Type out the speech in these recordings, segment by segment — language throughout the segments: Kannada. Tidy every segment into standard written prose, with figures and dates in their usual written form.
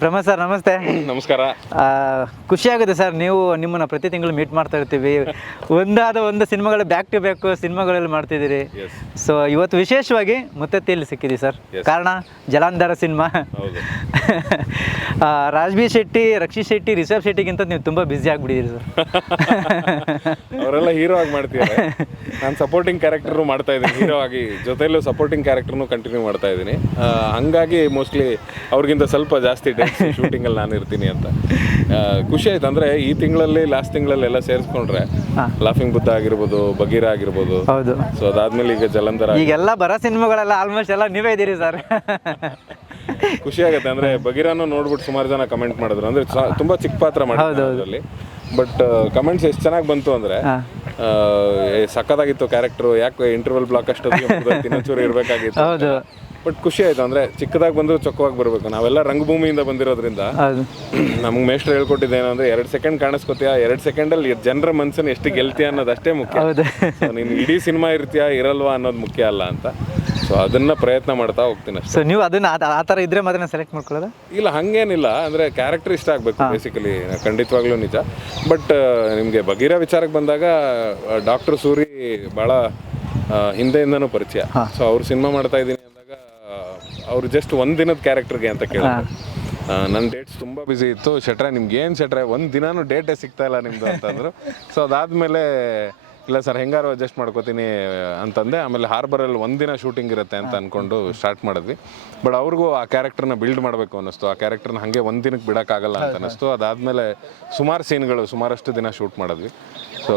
ಪ್ರಮೋದ್ ಸರ್ ನಮಸ್ತೆ. ನಮಸ್ಕಾರ. ಖುಷಿ ಆಗುತ್ತೆ ಸರ್, ನಿಮ್ಮನ್ನು ಪ್ರತಿ ತಿಂಗಳು ಮೀಟ್ ಮಾಡ್ತಾ ಇರ್ತೀವಿ. ಒಂದು ಸಿನಿಮಾಗಳು ಬ್ಯಾಕ್ ಟು ಬ್ಯಾಕ್ ಸಿನಿಮಾಗಳಲ್ಲಿ ಮಾಡ್ತಿದ್ದೀರಿ. ಸೊ ಇವತ್ತು ವಿಶೇಷವಾಗಿ ಮುತ್ತತ್ತಿಯಲ್ಲಿ ಸಿಕ್ಕಿದ್ದೀವಿ ಸರ್. ಕಾರಣ ಜಲಾಂಧರ ಸಿನಿಮಾ. ರಾಜ್ಬೀರ್ ಶೆಟ್ಟಿ, ರಕ್ಷಿತ್ ಶೆಟ್ಟಿ, ರಿಷಬ್ ಶೆಟ್ಟಿಗಿಂತ ನೀವು ತುಂಬ ಬ್ಯುಸಿ ಆಗಿಬಿಟ್ಟಿದ್ದೀರಿ ಸರ್. ಅವರೆಲ್ಲ ಹೀರೋ ಆಗಿ ಮಾಡ್ತಿದ್ದಾರೆ, ನಾನು ಸಪೋರ್ಟಿಂಗ್ ಕ್ಯಾರೆಕ್ಟರ್ನು ಮಾಡ್ತಾ ಇದ್ದೀನಿ. ಹೀರೋ ಆಗಿ ಜೊತೆಯಲ್ಲೂ ಸಪೋರ್ಟಿಂಗ್ ಕ್ಯಾರೆಕ್ಟರ್ನು ಕಂಟಿನ್ಯೂ ಮಾಡ್ತಾ ಇದ್ದೀನಿ. ಹಂಗಾಗಿ ಮೋಸ್ಟ್ಲಿ ಅವ್ರಿಗಿಂತ ಸ್ವಲ್ಪ ಜಾಸ್ತಿ ಶೂಟಿಂಗಲ್ಲಿ ನಾನು ಇರ್ತೀನಿ ಅಂತ ಖುಷಿ ಆಯ್ತು. ಅಂದರೆ ಈ ತಿಂಗಳಲ್ಲಿ ಲಾಸ್ಟ್ ತಿಂಗಳಲ್ಲಿ ಎಲ್ಲ ಸೇರಿಸ್ಕೊಂಡ್ರೆ ಲಾಫಿಂಗ್ ಬುದ್ಧ ಆಗಿರ್ಬೋದು, ಬಗೀರ ಆಗಿರ್ಬೋದು. ಹೌದು. ಸೊ ಅದಾದ್ಮೇಲೆ ಈಗ ಜಲಂಧರ, ಈಗೆಲ್ಲ ಬರೋ ಸಿನಿಮಾಗಳೆಲ್ಲ ಆಲ್ಮೋಸ್ಟ್ ಎಲ್ಲ ನೀವೇ ಇದ್ದೀರಿ ಸರ್. ಖುಷಿ ಆಗುತ್ತೆ. ಅಂದರೆ ಬಗೀರನ್ನು ನೋಡ್ಬಿಟ್ಟು ಸುಮಾರು ಜನ ಕಮೆಂಟ್ ಮಾಡಿದ್ರು. ಅಂದರೆ ತುಂಬ ಚಿಕ್ಕ ಪಾತ್ರ ಮಾಡಿದ್ರು ಅದರಲ್ಲಿ, ಬಟ್ ಕಮೆಂಟ್ಸ್ ಎಷ್ಟು ಚೆನ್ನಾಗಿ ಬಂತು ಅಂದರೆ ಸಕ್ಕತ್ತಾಗಿತ್ತು ಕ್ಯಾರೆಕ್ಟ್ರು, ಯಾಕೆ ಇಂಟರ್ವಲ್ ಬ್ಲಾಕ್ ಅಷ್ಟೊತ್ತಿಗೆ ಇನ್ನೊಂಚೂರು ಇರಬೇಕಾಗಿತ್ತು. ಬಟ್ ಖುಷಿ ಆಯ್ತು. ಅಂದರೆ ಚಿಕ್ಕದಾಗಿ ಬಂದರೂ ಚೊಕ್ಕವಾಗಿ ಬರಬೇಕು. ನಾವೆಲ್ಲ ರಂಗಭೂಮಿಯಿಂದ ಬಂದಿರೋದ್ರಿಂದ ನಮ್ಗೆ ಮೇಷ್ಟ್ರು ಹೇಳ್ಕೊಟ್ಟಿದ್ದೇನು ಅಂದರೆ 2 ಸೆಕೆಂಡ್ ಕಾಣಿಸ್ಕೊತೀಯಾ, 2 ಸೆಕೆಂಡಲ್ಲಿ ಜನರ ಮನಸ್ಸನ್ನು ಎಷ್ಟು ಗೆಲ್ತೀಯ ಅನ್ನೋದು ಅಷ್ಟೇ ಮುಖ್ಯ. ನೀನು ಇಡೀ ಸಿನಿಮಾ ಇರ್ತೀಯಾ ಇರಲ್ವಾ ಅನ್ನೋದು ಮುಖ್ಯ ಅಲ್ಲ ಅಂತ. ಸೊ ಅದನ್ನು ಪ್ರಯತ್ನ ಮಾಡ್ತಾ ಹೋಗ್ತೀನಿ ಅಷ್ಟೇ. ಸೊ ನೀವು ಅದನ್ನು ಆ ಥರ ಇದ್ರೆ ಮಾತ್ರ ಸೆಲೆಕ್ಟ್ ಮಾಡ್ಕೊಳ್ಳೋದು? ಇಲ್ಲ, ಹಾಗೇನಿಲ್ಲ. ಅಂದರೆ ಕ್ಯಾರೆಕ್ಟರ್ ಇಷ್ಟ ಆಗಬೇಕು ಬೇಸಿಕಲಿ, ಖಂಡಿತವಾಗ್ಲೂ ನಿಜ. ಬಟ್ ನಿಮಗೆ ಬಗೀರ ವಿಚಾರಕ್ಕೆ ಬಂದಾಗ ಡಾಕ್ಟರ್ ಸೂರಿ ಭಾಳ ಹಿಂದೆಯಿಂದನೂ ಪರಿಚಯ. ಸೊ ಅವ್ರು ಸಿನಿಮಾ ಮಾಡ್ತಾ ಇದ್ದೀನಿ ಅಂದಾಗ ಅವರು ಜಸ್ಟ್ ಒಂದು ದಿನದ ಕ್ಯಾರೆಕ್ಟರ್ಗೆ ಅಂತ ಕೇಳಿದ್ರು. ನನ್ನ ಡೇಟ್ಸ್ ತುಂಬ ಬ್ಯುಸಿ ಇತ್ತು. ಶೆಟ್ರೆ ನಿಮ್ಗೆ ಏನು ಶೆಟ್ರೆ ಒಂದು ದಿನಾನು ಡೇಟೇ ಸಿಗ್ತಾ ಇಲ್ಲ ನಿಮ್ಮದು ಅಂತಂದರು. ಸೊ ಅದಾದಮೇಲೆ ಇಲ್ಲ ಸರ್ ಹೆಂಗಾರು ಅಡ್ಜಸ್ಟ್ ಮಾಡ್ಕೋತೀನಿ ಅಂತಂದೆ. ಆಮೇಲೆ ಹಾರ್ಬರಲ್ಲಿ ಒಂದಿನ ಶೂಟಿಂಗ್ ಇರುತ್ತೆ ಅಂತ ಅಂದ್ಕೊಂಡು ಸ್ಟಾರ್ಟ್ ಮಾಡಿದ್ವಿ. ಬಟ್ ಅವ್ರಿಗೂ ಆ ಕ್ಯಾರೆಕ್ಟರ್ನ ಬಿಲ್ಡ್ ಮಾಡಬೇಕು ಅನ್ನಿಸ್ತು. ಆ ಕ್ಯಾರೆಕ್ಟರ್ನ ಹಾಗೆ ಒಂದು ದಿನಕ್ಕೆ ಬಿಡೋಕ್ಕಾಗಲ್ಲ ಅಂತ ಅನ್ನಿಸ್ತು. ಅದಾದಮೇಲೆ ಸುಮಾರು ಸೀನ್ಗಳು ಸುಮಾರಷ್ಟು ದಿನ ಶೂಟ್ ಮಾಡಿದ್ವಿ. ಸೊ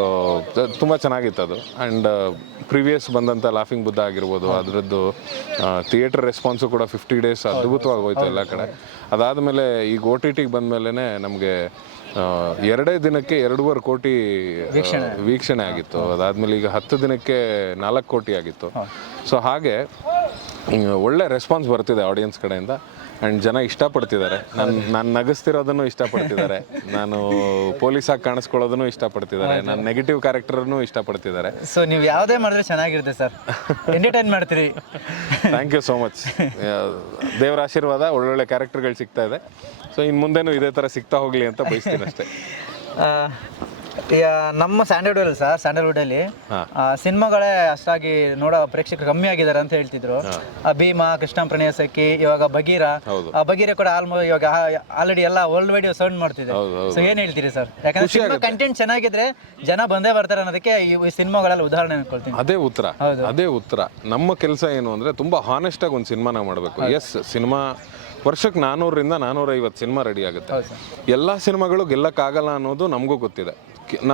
ತುಂಬ ಚೆನ್ನಾಗಿತ್ತು ಅದು. ಆ್ಯಂಡ್ ಪ್ರೀವಿಯಸ್ ಬಂದಂಥ ಲಾಫಿಂಗ್ ಬುದ್ಧ ಆಗಿರ್ಬೋದು, ಅದರದ್ದು ಥಿಯೇಟರ್ ರೆಸ್ಪಾನ್ಸು ಕೂಡ 50 days ಅದ್ಭುತವಾಗಿ ಹೋಯ್ತು ಎಲ್ಲ ಕಡೆ. ಅದಾದಮೇಲೆ ಈಗ OTTಗೆ ಬಂದಮೇಲೆ ನಮಗೆ 2 ದಿನಕ್ಕೆ 2.5 ಕೋಟಿ ವೀಕ್ಷಣೆ ಆಗಿತ್ತು. ಅದಾದಮೇಲೆ ಈಗ 10 ದಿನಕ್ಕೆ 4 ಕೋಟಿ ಆಗಿತ್ತು. ಸೊ ಹಾಗೆ ಒಳ್ಳೆ ರೆಸ್ಪಾನ್ಸ್ ಬರ್ತಿದೆ ಆಡಿಯನ್ಸ್ ಕಡೆಯಿಂದ. ಆ್ಯಂಡ್ ಜನ ಇಷ್ಟಪಡ್ತಿದ್ದಾರೆ. ನಾನು ನಗಿಸ್ತಿರೋದನ್ನು ಇಷ್ಟಪಡ್ತಿದ್ದಾರೆ, ನಾನು ಪೊಲೀಸಾಗಿ ಕಾಣಿಸ್ಕೊಳ್ಳೋದನ್ನು ಇಷ್ಟಪಡ್ತಿದ್ದಾರೆ, ನಾನು ನೆಗೆಟಿವ್ ಕ್ಯಾರೆಕ್ಟರ್ನು ಇಷ್ಟಪಡ್ತಿದ್ದಾರೆ. ಸೊ ನೀವು ಯಾವುದೇ ಮಾಡಿದ್ರೆ ಚೆನ್ನಾಗಿರುತ್ತೆ ಸರ್, ಎಂಟರ್ಟೈನ್ ಮಾಡ್ತೀರಿ. Thank you so much. ದೇವರ ಆಶೀರ್ವಾದ, ಒಳ್ಳೊಳ್ಳೆ ಕ್ಯಾರೆಕ್ಟರ್ಗಳು ಸಿಗ್ತಾ ಇದೆ. ಸೊ ಇನ್ನು ಮುಂದೆನೂ ಇದೇ ಥರ ಸಿಗ್ತಾ ಹೋಗಲಿ ಅಂತ ಬಯಸ್ತೀನಿ ಅಷ್ಟೇ. ಈಗ ನಮ್ಮ ಸ್ಯಾಂಡಲ್ವುಡಲ್ಲಿ ಸಿನಿಮಾಗಳೇ ಅಷ್ಟಾಗಿ ನೋಡೋ ಪ್ರೇಕ್ಷಕರು ಕಮ್ಮಿ ಆಗಿದ್ದಾರೆ ಅಂತ ಹೇಳ್ತಿದ್ರು. ಭೀಮಾ, ಕೃಷ್ಣ ಪ್ರಣಯ ಸಖಿ, ಇವಾಗ ಬಗೀರ ಕೂಡ ಇವಾಗ ಆಲ್ರೆಡಿ ಎಲ್ಲ ವರ್ಲ್ಡ್ ವೈಡ್ ಸೌಂಡ್ ಮಾಡ್ತಿದೆ. ಸೊ ಏನ್ ಹೇಳ್ತೀರಿ ಸರ್? ಯಾಕಂದ್ರೆ ಸಿನಿಮಾ ಕಂಟೆಂಟ್ ಚೆನ್ನಾಗಿದ್ರೆ ಜನ ಬಂದೇ ಬರ್ತಾರೆ ಅನ್ನೋದಕ್ಕೆ ಈ ಸಿನಿಮಾಗಳೆಲ್ಲ ಉದಾಹರಣೆ ಅನ್ಕೊಳ್ತೀನಿ. ಅದೇ ಉತ್ತರ. ನಮ್ಮ ಕೆಲಸ ಏನು ಅಂದ್ರೆ ತುಂಬಾ ಹಾನೆಸ್ಟ್ ಆಗಿ ಒಂದು ಸಿನಿಮಾನ ಮಾಡಬೇಕು. ಸಿನಿಮಾ ವರ್ಷಕ್ಕೆ 400ರಿಂದ 450 ಸಿನಿಮಾ ರೆಡಿ ಆಗುತ್ತೆ. ಎಲ್ಲ ಸಿನಿಮಾಗಳು ಗೆಲ್ಲಕ್ಕಾಗಲ್ಲ ಅನ್ನೋದು ನಮಗೂ ಗೊತ್ತಿದೆ.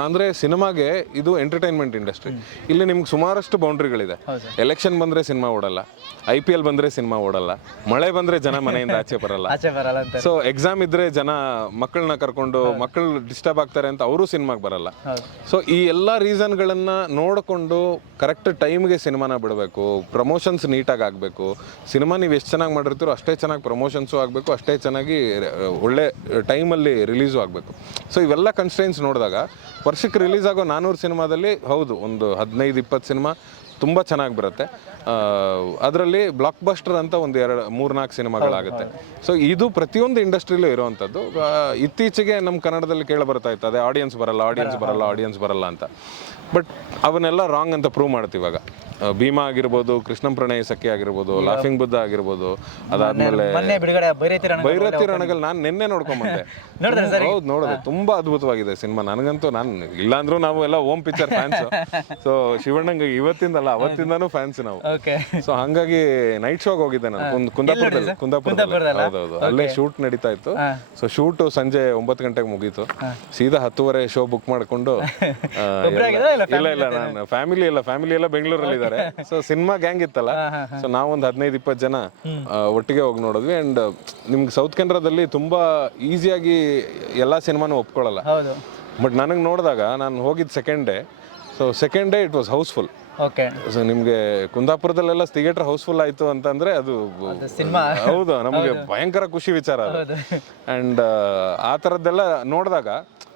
ಅಂದರೆ ಸಿನಿಮಾಗೆ ಇದು ಎಂಟರ್ಟೈನ್ಮೆಂಟ್ ಇಂಡಸ್ಟ್ರಿ. ಇಲ್ಲಿ ನಿಮ್ಗೆ ಸುಮಾರಷ್ಟು ಬೌಂಡ್ರಿಗಳಿದೆ. ಎಲೆಕ್ಷನ್ ಬಂದರೆ ಸಿನಿಮಾ ಓಡಲ್ಲ, IPL ಬಂದರೆ ಸಿನಿಮಾ ಓಡಲ್ಲ, ಮಳೆ ಬಂದರೆ ಜನ ಮನೆಯಿಂದ ಆಚೆ ಬರಲ್ಲ. ಸೊ ಎಕ್ಸಾಮ್ ಇದ್ದರೆ ಜನ ಮಕ್ಕಳನ್ನ ಕರ್ಕೊಂಡು ಮಕ್ಕಳು ಡಿಸ್ಟರ್ಬ್ ಆಗ್ತಾರೆ ಅಂತ ಅವರು ಸಿನಿಮಾಗೆ ಬರಲ್ಲ. ಸೊ ಈ ಎಲ್ಲ ರೀಸನ್ಗಳನ್ನು ನೋಡಿಕೊಂಡು ಕರೆಕ್ಟ್ ಟೈಮ್ಗೆ ಸಿನಿಮಾನ ಬಿಡಬೇಕು. ಪ್ರಮೋಷನ್ಸ್ ನೀಟಾಗಿ ಆಗಬೇಕು. ಸಿನಿಮಾ ನೀವು ಎಷ್ಟು ಚೆನ್ನಾಗಿ ಮಾಡಿರ್ತೀರೋ ಅಷ್ಟೇ ಚೆನ್ನಾಗಿ ಪ್ರಮೋಷನ್ಸು ಆಗಬೇಕು, ಅಷ್ಟೇ ಚೆನ್ನಾಗಿ ಒಳ್ಳೆ ಟೈಮಲ್ಲಿ ರಿಲೀಸು ಆಗಬೇಕು. ಸೊ ಇವೆಲ್ಲ ಕನ್ಸ್ಟ್ರೈನ್ಸ್ ನೋಡಿದಾಗ ವರ್ಷಕ್ಕೆ ರಿಲೀಸ್ ಆಗೋ 400 ಸಿನಿಮಾದಲ್ಲಿ ಹೌದು ಒಂದು 15-20 ಸಿನಿಮಾ ತುಂಬ ಚೆನ್ನಾಗಿ ಬರುತ್ತೆ. ಅದರಲ್ಲಿ ಬ್ಲಾಕ್ ಬಸ್ಟರ್ ಅಂತ ಒಂದು 3-4 ಸಿನಿಮಾಗಳಾಗುತ್ತೆ. ಸೊ ಇದು ಪ್ರತಿಯೊಂದು ಇಂಡಸ್ಟ್ರಿಲೂ ಇರೋವಂಥದ್ದು. ಇತ್ತೀಚೆಗೆ ನಮ್ಮ ಕನ್ನಡದಲ್ಲಿ ಕೇಳಬರ್ತಾ ಇತ್ತು, ಅದೇ ಆಡಿಯನ್ಸ್ ಬರಲ್ಲ ಅಂತ. ಬಟ್ ಅವನ್ನೆಲ್ಲ ರಾಂಗ್ ಅಂತ ಪ್ರೂವ್ ಮಾಡ್ತೀವಿ ಇವಾಗ. ಭೀಮಾ ಆಗಿರ್ಬೋದು, ಕೃಷ್ಣ ಪ್ರಣಯ ಸಖಿ ಆಗಿರ್ಬೋದು, ಲಾಫಿಂಗ್ ಬುದ್ಧ ಆಗಿರ್ಬೋದು, ಅದಾದ್ಮೇಲೆ ಭೈರತಿ ರಣಗಲ್ ನಾನು ನಿನ್ನೆ ನೋಡ್ಕೊಂಬಂದೆ. ಹೌದು, ನೋಡಿದೆ. ತುಂಬಾ ಅದ್ಭುತವಾಗಿದೆ ಸಿನಿಮಾ. ನನಗಂತೂ, ನಾನು ಇಲ್ಲಾಂದ್ರೂ ನಾವು ಎಲ್ಲ ಓಮ್ ಪಿಕ್ಚರ್ ಫ್ಯಾನ್ಸ್. ಸೊ ಶಿವಣ್ಣಂಗೆ ಇವತ್ತಿಂದಲ್ಲ ಅವತ್ತಿಂದಾನು ಫ್ಯಾನ್ಸ್ ನಾವು. ಸೊ ಹಂಗಾಗಿ ನೈಟ್ ಶೋಗೆ ಹೋಗಿದ್ದೆ ನಾನು ಕುಂದಾಪುರದಲ್ಲಿ. ಹೌದೌದು, ಅಲ್ಲೇ ಶೂಟ್ ನಡೀತಾ ಇತ್ತು. ಸೊ ಶೂಟು ಸಂಜೆ 9 ಗಂಟೆಗೆ ಮುಗೀತು. ಸೀದಾ 10:30 ಶೋ ಬುಕ್ ಮಾಡ್ಕೊಂಡು ಇಲ್ಲ ನಾನು ಫ್ಯಾಮಿಲಿ ಎಲ್ಲ ಬೆಂಗಳೂರಲ್ಲಿ ಇದ್ದಾರೆ. ಸೊ ಸಿನಿಮಾ ಗ್ಯಾಂಗ್ ಇತ್ತಲ್ಲ, ಸೊ ನಾವೊಂದು 15-20 ಜನ ಒಟ್ಟಿಗೆ ಹೋಗಿ ನೋಡಿದ್ವಿ. ಅಂಡ್ ನಿಮ್ಗೆ ಸೌತ್ ಕೆನರಾದಲ್ಲಿ ತುಂಬಾ ಈಸಿಯಾಗಿ ಎಲ್ಲಾ ಸಿನಿಮಾನು ಒಪ್ಕೊಳ್ಳಲ್ಲ. ಬಟ್ ನನಗೆ ನೋಡಿದಾಗ ನಾನು ಹೋಗಿದ್ದು second day it was housefull. So ನಿಮ್ಗೆ ಕುಂದಾಪುರದಲ್ಲೆಲ್ಲ ಥಿಯೇಟರ್ ಹೌಸ್ಫುಲ್ ಆಯ್ತು ಅಂತಂದ್ರೆ ಅದು ಹೌದು, ನಮಗೆ ಭಯಂಕರ ಖುಷಿ ವಿಚಾರ ಅದು. ಅಂಡ್ ಆ ಥರದ್ದೆಲ್ಲ ನೋಡಿದಾಗ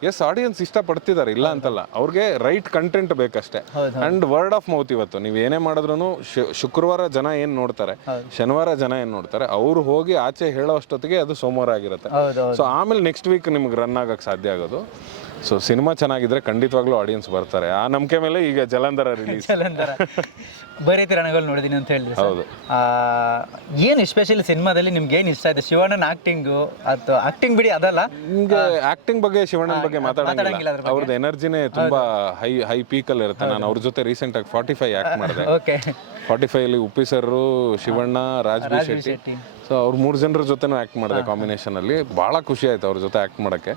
ಎಸ್ ಆಡಿಯನ್ಸ್ ಇಷ್ಟಪಡ್ತಿದ್ದಾರೆ, ಇಲ್ಲ ಅಂತಲ್ಲ. ಅವ್ರಿಗೆ ರೈಟ್ ಕಂಟೆಂಟ್ ಬೇಕಷ್ಟೇ. And word of mouth. ಇವತ್ತು ನೀವು ಏನೇ ಮಾಡಿದ್ರು ಶುಕ್ರವಾರ ಜನ ಏನು ನೋಡ್ತಾರೆ, ಶನಿವಾರ ಜನ ಏನು ನೋಡ್ತಾರೆ, ಅವ್ರು ಹೋಗಿ ಆಚೆ ಹೇಳೋ ಅಷ್ಟೊತ್ತಿಗೆ ಅದು ಸೋಮವಾರ ಆಗಿರುತ್ತೆ. ಸೊ ಆಮೇಲೆ ನೆಕ್ಸ್ಟ್ ವೀಕ್ ನಿಮ್ಗೆ ರನ್ ಆಗಕ್ಕೆ ಸಾಧ್ಯ ಆಗೋದು. ಸೊ ಸಿನಿಮಾ ಚೆನ್ನಾಗಿದ್ರೆ ಖಂಡಿತವಾಗ್ಲೂ ಆಡಿಯನ್ಸ್ ಬರ್ತಾರೆ. ಆ ನಂಬಿಕೆ ಮೇಲೆ ಈಗ ಜಲಂಧರ ರಿಲೀಸ್. ಜಲಂಧರ ಬರೀ ರಣಗಳು ನೋಡಿದೀನಿ ಅಂತ ಹೇಳಿದ್ರೆ ಹೌದು. ಏನು ಎಸ್ಪೆಷಲಿ ಸಿನಿಮಾದಲ್ಲಿ ನಿಮ್ಗೆ ಏನು ಇಷ್ಟ ಆಯ್ತು? ಶಿವಣ್ಣನ ಆಕ್ಟಿಂಗು ಅಥವಾ ಆಕ್ಟಿಂಗ್ ಬಿಡಿ ಅದಲ್ಲ, ನಿಮ್ಗೆ ಆಕ್ಟಿಂಗ್ ಬಗ್ಗೆ ಶಿವಣ್ಣನ ಬಗ್ಗೆ ಮಾತಾಡಂಗಿಲ್ಲ. ಅವ್ರದ್ದು ಎನರ್ಜಿನೇ ತುಂಬಾ ಹೈ ಪೀಕಲ್ಲಿ ಇರುತ್ತೆ. ನಾನು ಅವ್ರ ಜೊತೆ ರೀಸೆಂಟ್ ಆಗಿ 45 ಆಕ್ಟ್ ಮಾಡಿದೆ. Okay. 45 Uppi sir, Shivanna, Raj B Shetty, so ಅವ್ರು 3 ಜನರ ಜೊತೆನೂ ಆ್ಯಕ್ಟ್ ಮಾಡಿದೆ ಕಾಂಬಿನೇಷನ್ ಅಲ್ಲಿ. ಭಾಳ ಖುಷಿ ಆಯ್ತು ಅವ್ರ ಜೊತೆ ಆ್ಯಕ್ಟ್ ಮಾಡೋಕ್ಕೆ.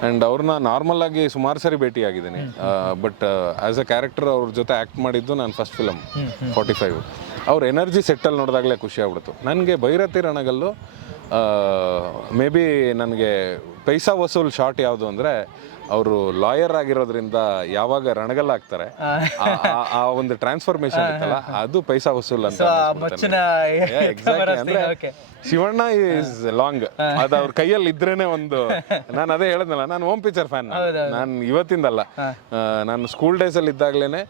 ಆ್ಯಂಡ್ ಅವ್ರನ್ನ ನಾರ್ಮಲ್ ಆಗಿ ಸುಮಾರು ಸರಿ ಭೇಟಿಯಾಗಿದ್ದೀನಿ, ಬಟ್ ಆ್ಯಸ್ ಅ ಕ್ಯಾರೆಕ್ಟರ್ ಅವ್ರ ಜೊತೆ ಆ್ಯಕ್ಟ್ ಮಾಡಿದ್ದು ನಾನು ಫಸ್ಟ್ ಫಿಲಮ್ 45. ಅವ್ರ ಎನರ್ಜಿ ಸೆಟ್ಟಲ್ಲಿ ನೋಡಿದಾಗಲೇ ಖುಷಿ ಆಗ್ಬಿಡ್ತು ನನಗೆ. ಭೈರತಿ ರಣಗಲ್ಲು ಮೇ ಬಿ ನನಗೆ ಪೈಸಾ ವಸೂಲ್ ಶಾರ್ಟ್ ಯಾವುದು ಅಂದರೆ, ಅವರು ಲಾಯರ್ ಆಗಿರೋದ್ರಿಂದ ಯಾವಾಗ ರಣಗಲ್ ಆಗ್ತಾರೆ ಆ ಒಂದು ಟ್ರಾನ್ಸ್ಫಾರ್ಮೇಶನ್ ಇತ್ತಲ್ಲ, ಅದು ಪೈಸಾ ವಸೂಲ್ ಅಂತ. ಎಕ್ಸಾಕ್ಟ್ಲಿ. ಅಂದ್ರೆ ಶಿವಣ್ಣ ಈಸ್ ಲಾಂಗ್, ಅದು ಅವ್ರ ಕೈಯಲ್ಲಿ ಇದ್ರೇನೆ ಒಂದು. ನಾನು ಅದೇ ಹೇಳಿದ್ನಲ್ಲ, ನಾನು ಹೋಮ್ ಪಿಕ್ಚರ್ ಫ್ಯಾನ್. ನಾನು ಇವತ್ತಿಂದಲ್ಲ, ನಾನು ಸ್ಕೂಲ್ ಡೇಸಲ್ಲಿ ಇದ್ದಾಗಲೇ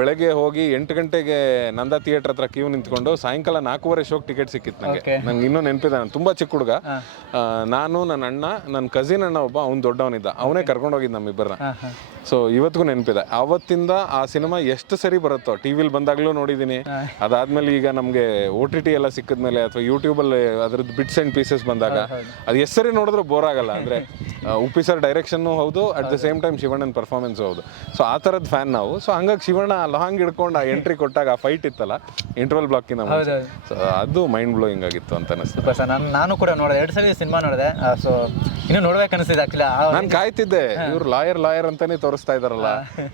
ಬೆಳಗ್ಗೆ ಹೋಗಿ 8 ಗಂಟೆಗೆ ನಂದಾ ಥಿಯೇಟರ್ ಹತ್ರ ಕ್ಯೂ ನಿಂತ್ಕೊಂಡು ಸಾಯಂಕಾಲ 4:15 ಶೋಕ್ ಟಿಕೆಟ್ ಸಿಕ್ಕಿತ್ತು ನನಗೆ. ನಂಗೆ ಇನ್ನೂ ನೆನಪಿದೆ. ನಾನು ತುಂಬ ಚಿಕ್ಕ ಹುಡುಗ. ನಾನು, ನನ್ನ ಅಣ್ಣ, ನನ್ನ ಕಸಿನ್ ಅಣ್ಣ ಒಬ್ಬ, ಅವ್ನು ದೊಡ್ಡವನಿದ್ದ, ಅವನೇ ಕರ್ಕೊಂಡು ಹೋಗಿದ್ದು ನಮ್ಮಿಬ್ಬರನ್ನ. ಸೊ ಇವತ್ತಿಗೂ ನೆನಪಿದೆ. ಆವತ್ತಿಂದ ಆ ಸಿನಿಮಾ ಎಷ್ಟು ಸರಿ ಬರುತ್ತೋ, ಟಿವಿಲಿ ಬಂದಾಗಲೂ ನೋಡಿದ್ದೀನಿ. ಅದಾದ್ಮೇಲೆ ಈಗ ನಮಗೆ OTT ಎಲ್ಲ ಸಿಕ್ಕಿದ್ಮೇಲೆ ಅಥವಾ ಯೂಟ್ಯೂಬಲ್ಲಿ ಅದ್ರದ್ದು ಬಿಟ್ಸ್ ಆ್ಯಂಡ್ ಪೀಸಸ್ ಬಂದಾಗ ಅದು ಎಷ್ಟು ಸರಿ ನೋಡಿದ್ರೂ ಬೋರ್ ಆಗಲ್ಲ. ಅಂದರೆ ಉಪ್ಪಿ ಸರ್ ಡೈರೆಕ್ಷನ್ನು ಹೌದು, ಅಟ್ ದ ಸೇಮ್ ಟೈಮ್ ಶಿವಣ್ಣನ ಪರ್ಫಾರ್ಮೆನ್ಸ್ ಹೌದು. ಸೊ ಆ ಥರದ ಫ್ಯಾನ್ ನಾವು. ಸೊ ಹಂಗಾಗಿ ಶಿವಣ್ಣ ಲಾಂಗ್ ಹಿಡ್ಕೊಂಡು ಆ ಎಂಟ್ರಿ ಕೊಟ್ಟಾಗ ಆ ಫೈಟ್ ಇತ್ತಲ್ಲ ಇಂಟರ್ವಲ್ ಬ್ಲಾಕಿನ, ಸೊ ಅದು ಮೈಂಡ್ ಬ್ಲೋಯಿಂಗ್ ಆಗಿತ್ತು ಅಂತ ಅನಿಸ್ತು. ನಾನು ಕೂಡ ನೋಡಿದೆ, 2 ಸಲ ಸಿನಿಮಾ ನೋಡಿದೆ. ಸೊ ಇನ್ನು ನೋಡ್ಬೇಕು ಅನಿಸ್ತಿದೆ ಆಕ್ಚುಲಿ. ನಾನು ಕಾಯ್ತಿದ್ದೆ, ಇವ್ರು ಲಾಯರ್ ಅಂತಾನೆ ತೋರಿಸ್ತಾ ಇದಾರಲ್ಲ,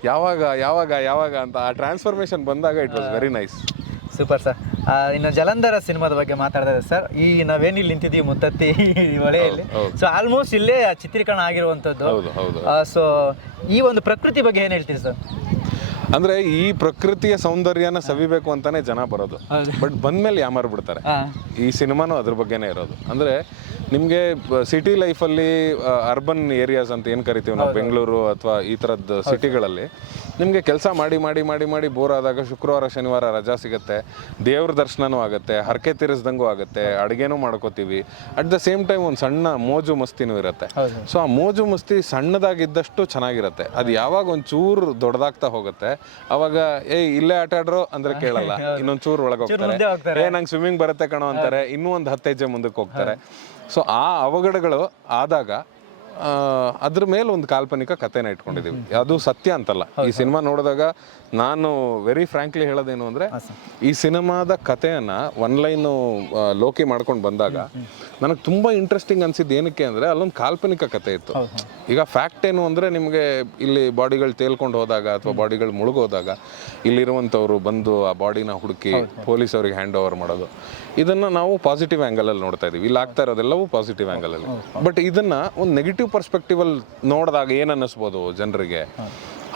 ಯಾವಾಗ ಅಂತ. ಆ ಟ್ರಾನ್ಸ್ಫಾರ್ಮೇಶನ್ ಬಂದಾಗ it was very nice. Super sir. ಇನ್ನು ಜಲಂಧರ ಸಿನಿಮಾದ ಬಗ್ಗೆ ಮಾತಾಡಿದ್ರೆ ಸರ್, ಈ ನಾವೇನಿಲ್ಲಿ ನಿಂತಿದ್ದೀವಿ ಮುತ್ತತ್ತಿ ಹೊಳೆಯಲ್ಲಿ, ಸೊ ಆಲ್ಮೋಸ್ಟ್ ಇಲ್ಲೇ ಚಿತ್ರೀಕರಣ ಆಗಿರುವಂಥದ್ದು. ಸೊ ಈ ಒಂದು ಪ್ರಕೃತಿ ಬಗ್ಗೆ ಏನು ಹೇಳ್ತೀರಿ ಸರ್? ಅಂದ್ರೆ ಈ ಪ್ರಕೃತಿಯ ಸೌಂದರ್ಯನ ಸವಿಬೇಕು ಅಂತಾನೆ ಜನ ಬರೋದು, ಬಟ್ ಬಂದ್ಮೇಲೆ ಯಾಮಾರ್ ಬಿಡ್ತಾರೆ. ಈ ಸಿನಿಮಾನು ಅದ್ರ ಬಗ್ಗೆನೇ ಇರೋದು. ಅಂದ್ರೆ ನಿಮಗೆ ಸಿಟಿ ಲೈಫಲ್ಲಿ ಅರ್ಬನ್ ಏರಿಯಾಸ್ ಅಂತ ಏನು ಕರಿತೀವಿ ನಾವು, ಬೆಂಗಳೂರು ಅಥವಾ ಈ ಥರದ್ದು ಸಿಟಿಗಳಲ್ಲಿ ನಿಮಗೆ ಕೆಲಸ ಮಾಡಿ ಬೋರ್ ಆದಾಗ ಶುಕ್ರವಾರ ಶನಿವಾರ ರಜಾ ಸಿಗುತ್ತೆ, ದೇವ್ರ ದರ್ಶನನೂ ಆಗುತ್ತೆ, ಹರಕೆ ತೀರಿಸ್ದಂಗೂ ಆಗುತ್ತೆ, ಅಡುಗೆನೂ ಮಾಡ್ಕೋತೀವಿ. ಅಟ್ ದ ಸೇಮ್ ಟೈಮ್ ಒಂದು ಸಣ್ಣ ಮೋಜು ಮಸ್ತಿನೂ ಇರುತ್ತೆ. ಸೊ ಆ ಮೋಜು ಮಸ್ತಿ ಸಣ್ಣದಾಗಿದ್ದಷ್ಟು ಚೆನ್ನಾಗಿರುತ್ತೆ. ಅದು ಯಾವಾಗ ಒಂಚೂರು ದೊಡ್ಡದಾಗ್ತಾ ಹೋಗುತ್ತೆ, ಅವಾಗ ಇಲ್ಲೇ ಆಟ ಆಡ್ರೋ ಅಂದ್ರೆ ಕೇಳಲ್ಲ, ಇನ್ನೊಂದ್ ಚೂರು ಒಳಗೆ ಹೋಗ್ತಾರೆ. ನಂಗೆ ಸ್ವಿಮ್ಮಿಂಗ್ ಬರುತ್ತೆ ಕಣೋ ಅಂತಾರೆ, ಇನ್ನೂ ಒಂದು 10 ಹೆಜ್ಜೆ ಮುಂದಕ್ಕೆ ಹೋಗ್ತಾರೆ. ಸೊ ಆ ಅವಘಡಗಳು ಆದಾಗ ಅದ್ರ ಮೇಲೆ ಒಂದು ಕಾಲ್ಪನಿಕ ಕಥೆನ ಇಟ್ಕೊಂಡಿದ್ದೀವಿ. ಅದು ಸತ್ಯ ಅಂತಲ್ಲ. ಈ ಸಿನಿಮಾ ನೋಡಿದಾಗ ನಾನು ವೆರಿ ಫ್ರಾಂಕ್ಲಿ ಹೇಳೋದೇನು ಅಂದರೆ, ಈ ಸಿನಿಮಾದ ಕಥೆಯನ್ನು ಒನ್ಲೈನು ಲೋಕಿ ಮಾಡ್ಕೊಂಡು ಬಂದಾಗ ನನಗೆ ತುಂಬ ಇಂಟ್ರೆಸ್ಟಿಂಗ್ ಅನಿಸಿದ್ದು ಏನಕ್ಕೆ ಅಂದರೆ, ಅಲ್ಲೊಂದು ಕಾಲ್ಪನಿಕ ಕಥೆ ಇತ್ತು. ಈಗ ಫ್ಯಾಕ್ಟ್ ಏನು ಅಂದರೆ, ನಿಮಗೆ ಇಲ್ಲಿ ಬಾಡಿಗಳು ತೇಲ್ಕೊಂಡು ಹೋದಾಗ ಅಥವಾ ಬಾಡಿಗಳು ಮುಳುಗೋದಾಗ ಇಲ್ಲಿರುವಂಥವ್ರು ಬಂದು ಆ ಬಾಡಿನ ಹುಡುಕಿ ಪೊಲೀಸ್ ಅವ್ರಿಗೆ ಹ್ಯಾಂಡ್ ಓವರ್ ಮಾಡೋದು, ಇದನ್ನು ನಾವು ಪಾಸಿಟಿವ್ ಆ್ಯಂಗಲಲ್ಲಿ ನೋಡ್ತಾ ಇದ್ದೀವಿ. ಇಲ್ಲಿ ಆಗ್ತಾ ಇರೋದೆಲ್ಲವೂ ಪಾಸಿಟಿವ್ ಆ್ಯಂಗಲಲ್ಲಿ. ಬಟ್ ಇದನ್ನು ಒಂದು ನೆಗೆಟಿವ್ ಪರ್ಸ್ಪೆಕ್ಟಿವಲ್ಲಿ ನೋಡಿದಾಗ ಏನು ಅನ್ನಿಸ್ಬೋದು ಜನರಿಗೆ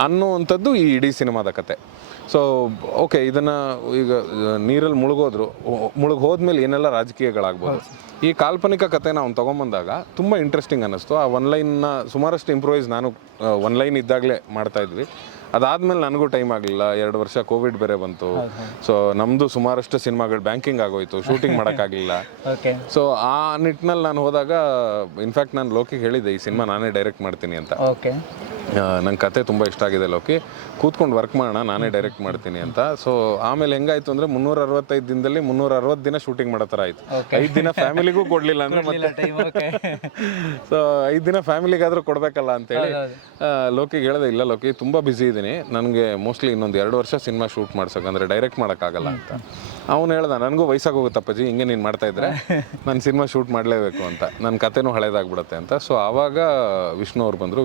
ಅನ್ನುವಂಥದ್ದು ಈ ಇಡೀ ಸಿನಿಮಾದ ಕತೆ. ಸೊ ಓಕೆ, ಇದನ್ನು ಈಗ ನೀರಲ್ಲಿ ಮುಳುಗೋದ್ಮೇಲೆ ಏನೆಲ್ಲ ರಾಜಕೀಯಗಳಾಗ್ಬೋದು, ಈ ಕಾಲ್ಪನಿಕ ಕಥೆನ ಅವ್ನು ತೊಗೊಂಬಂದಾಗ ತುಂಬ ಇಂಟ್ರೆಸ್ಟಿಂಗ್ ಅನ್ನಿಸ್ತು. ಆ ಒನ್ಲೈನ್ನ ಸುಮಾರಷ್ಟು ಇಂಪ್ರೂವೈಸ್ ನಾನು ಒನ್ಲೈನ್ ಇದ್ದಾಗಲೇ ಮಾಡ್ತಾಯಿದ್ವಿ. ಅದಾದಮೇಲೆ ನನಗೂ ಟೈಮ್ ಆಗಲಿಲ್ಲ, 2 ವರ್ಷ ಕೋವಿಡ್ ಬೇರೆ ಬಂತು. ಸೊ ನಮ್ಮದು ಸುಮಾರಷ್ಟು ಸಿನಿಮಾಗಳು ಬ್ಯಾಂಕಿಂಗ್ ಆಗೋಯ್ತು, ಶೂಟಿಂಗ್ ಮಾಡೋಕ್ಕಾಗಲಿಲ್ಲ. ಸೊ ಆ ನಿಟ್ಟಿನಲ್ಲಿ ನಾನು ಹೋದಾಗ ಇನ್ಫ್ಯಾಕ್ಟ್ ನಾನು ಲೋಕಿಗೆ ಹೇಳಿದ್ದೆ, ಈ ಸಿನಿಮಾ ನಾನೇ ಡೈರೆಕ್ಟ್ ಮಾಡ್ತೀನಿ ಅಂತ. ನಂಗೆ ಕತೆ ತುಂಬ ಇಷ್ಟ ಆಗಿದೆ ಲೋಕಿ, ಕೂತ್ಕೊಂಡು ವರ್ಕ್ ಮಾಡೋಣ, ನಾನೇ ಡೈರೆಕ್ಟ್ ಮಾಡ್ತೀನಿ ಅಂತ. ಸೊ ಆಮೇಲೆ ಹೆಂಗಾಯ್ತು ಅಂದರೆ 365 ದಿನದಲ್ಲಿ 360 ದಿನ ಶೂಟಿಂಗ್ ಮಾಡೋ ಥರ ಆಯಿತು. 5 ದಿನ ಫ್ಯಾಮಿಲಿಗೂ ಕೊಡಲಿಲ್ಲ ಅಂದರೆ ಮತ್ತೆ ಸೊ 5 ದಿನ ಫ್ಯಾಮಿಲಿಗಾದರೂ ಕೊಡಬೇಕಲ್ಲ ಅಂತೇಳಿ ಲೋಕಿಗೆ ಹೇಳಿದೆ, ಇಲ್ಲ ಲೋಕಿ ತುಂಬ ಬ್ಯುಸಿ ಇದ್ದೀನಿ, ನನಗೆ ಮೋಸ್ಟ್ಲಿ ಇನ್ನೊಂದು 2 ವರ್ಷ ಸಿನಿಮಾ ಶೂಟ್ ಮಾಡ್ಸೋಕೆ, ಅಂದರೆ ಡೈರೆಕ್ಟ್ ಮಾಡೋಕ್ಕಾಗಲ್ಲ ಅಂತ. ಅವನು ಹೇಳ್ದ, ನನಗೂ ವಯಸ್ಸಾಗಿ ಹೋಗುತ್ತಪ್ಪಜ್ಜಿ, ಹಿಂಗೆ ನೀನು ಮಾಡ್ತಾ ಇದ್ರೆ ನಾನು ಸಿನಿಮಾ ಶೂಟ್ ಮಾಡಲೇಬೇಕು ಅಂತ, ನನ್ನ ಕತೆನೂ ಹಳೇದಾಗ್ಬಿಡುತ್ತೆ ಅಂತ. ಸೊ ಆವಾಗ ವಿಷ್ಣು ಅವ್ರು ಬಂದರು.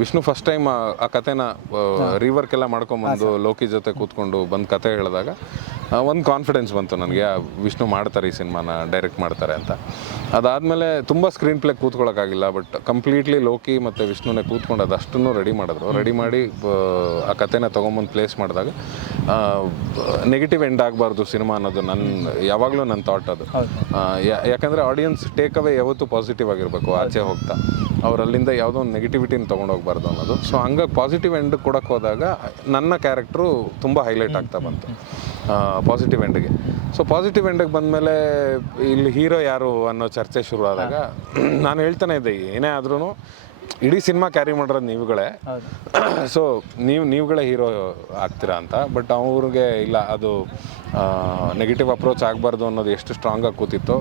ವಿಷ್ಣು ಫಸ್ಟ್ ಟೈಮ್ ಆ ಕತೆನ ರಿವರ್ಕ್ ಎಲ್ಲ ಮಾಡ್ಕೊಂಬಂದು ಲೋಕಿ ಜೊತೆ ಕೂತ್ಕೊಂಡು ಬಂದು ಕತೆ ಹೇಳಿದಾಗ ಒಂದು ಕಾನ್ಫಿಡೆನ್ಸ್ ಬಂತು ನನಗೆ, ವಿಷ್ಣು ಮಾಡ್ತಾರೆ ಈ ಸಿನಿಮಾನ, ಡೈರೆಕ್ಟ್ ಮಾಡ್ತಾರೆ ಅಂತ. ಅದಾದಮೇಲೆ ತುಂಬ ಸ್ಕ್ರೀನ್ ಪ್ಲೇ ಕೂತ್ಕೊಳ್ಳೋಕ್ಕಾಗಿಲ್ಲ, ಬಟ್ ಕಂಪ್ಲೀಟ್ಲಿ ಲೋಕಿ ಮತ್ತು ವಿಷ್ಣುನೇ ಕೂತ್ಕೊಂಡು ಅದಷ್ಟನ್ನು ರೆಡಿ ಮಾಡಿದ್ರು. ರೆಡಿ ಮಾಡಿ ಆ ಕತೆನ ತೊಗೊಂಬಂದು ಪ್ಲೇಸ್ ಮಾಡಿದಾಗ ನೆಗೆಟಿವ್ ಎಂಡ್ ಆಗಬಾರ್ದು ಸಿನಿಮಾ ಅನ್ನೋದು ಯಾವಾಗಲೂ ನನ್ನ ಥಾಟ್ ಅದು. ಯಾಕಂದರೆ ಆಡಿಯನ್ಸ್ ಟೇಕ್ ಅವೇ ಯಾವತ್ತೂ ಪಾಸಿಟಿವ್ ಆಗಿರಬೇಕು ಆಚೆ ಹೋಗ್ತಾ, ಅವ್ರು ಅಲ್ಲಿಂದ ಯಾವುದೋ ಒಂದು ನೆಗೆಟಿವಿಟಿನ ತೊಗೊಂಡೋಗ್ಬಾರ್ದು ಅನ್ನೋದು. ಸೊ ಹಂಗಾಗಿ ಪಾಸಿಟಿವ್ ಎಂಡ್ ಕೊಡೋಕ್ಕೆ ಹೋದಾಗ ನನ್ನ ಕ್ಯಾರೆಕ್ಟ್ರು ತುಂಬ ಹೈಲೈಟ್ ಆಗ್ತಾ ಬಂತು ಪಾಸಿಟಿವ್ ಎಂಡ್ಗೆ. ಸೊ ಪಾಸಿಟಿವ್ ಎಂಡಿಗೆ ಬಂದಮೇಲೆ ಇಲ್ಲಿ ಹೀರೋ ಯಾರು ಅನ್ನೋ ಚರ್ಚೆ ಶುರು ಆದಾಗ ನಾನು ಹೇಳ್ತಾನೆ ಇದ್ದೆ, ಏನೇ ಆದ್ರೂ ಇಡೀ ಸಿನಿಮಾ ಕ್ಯಾರಿ ಮಾಡಿರೋದು ನೀವುಗಳೇ, ಸೊ ನೀವುಗಳೇ ಹೀರೋ ಆಗ್ತೀರಾ ಅಂತ. ಬಟ್ ಅವ್ರಿಗೆ ಇಲ್ಲ, ಅದು ನೆಗೆಟಿವ್ ಅಪ್ರೋಚ್ ಆಗಬಾರ್ದು ಅನ್ನೋದು ಎಷ್ಟು ಸ್ಟ್ರಾಂಗಾಗಿ ಕೂತಿತ್ತು.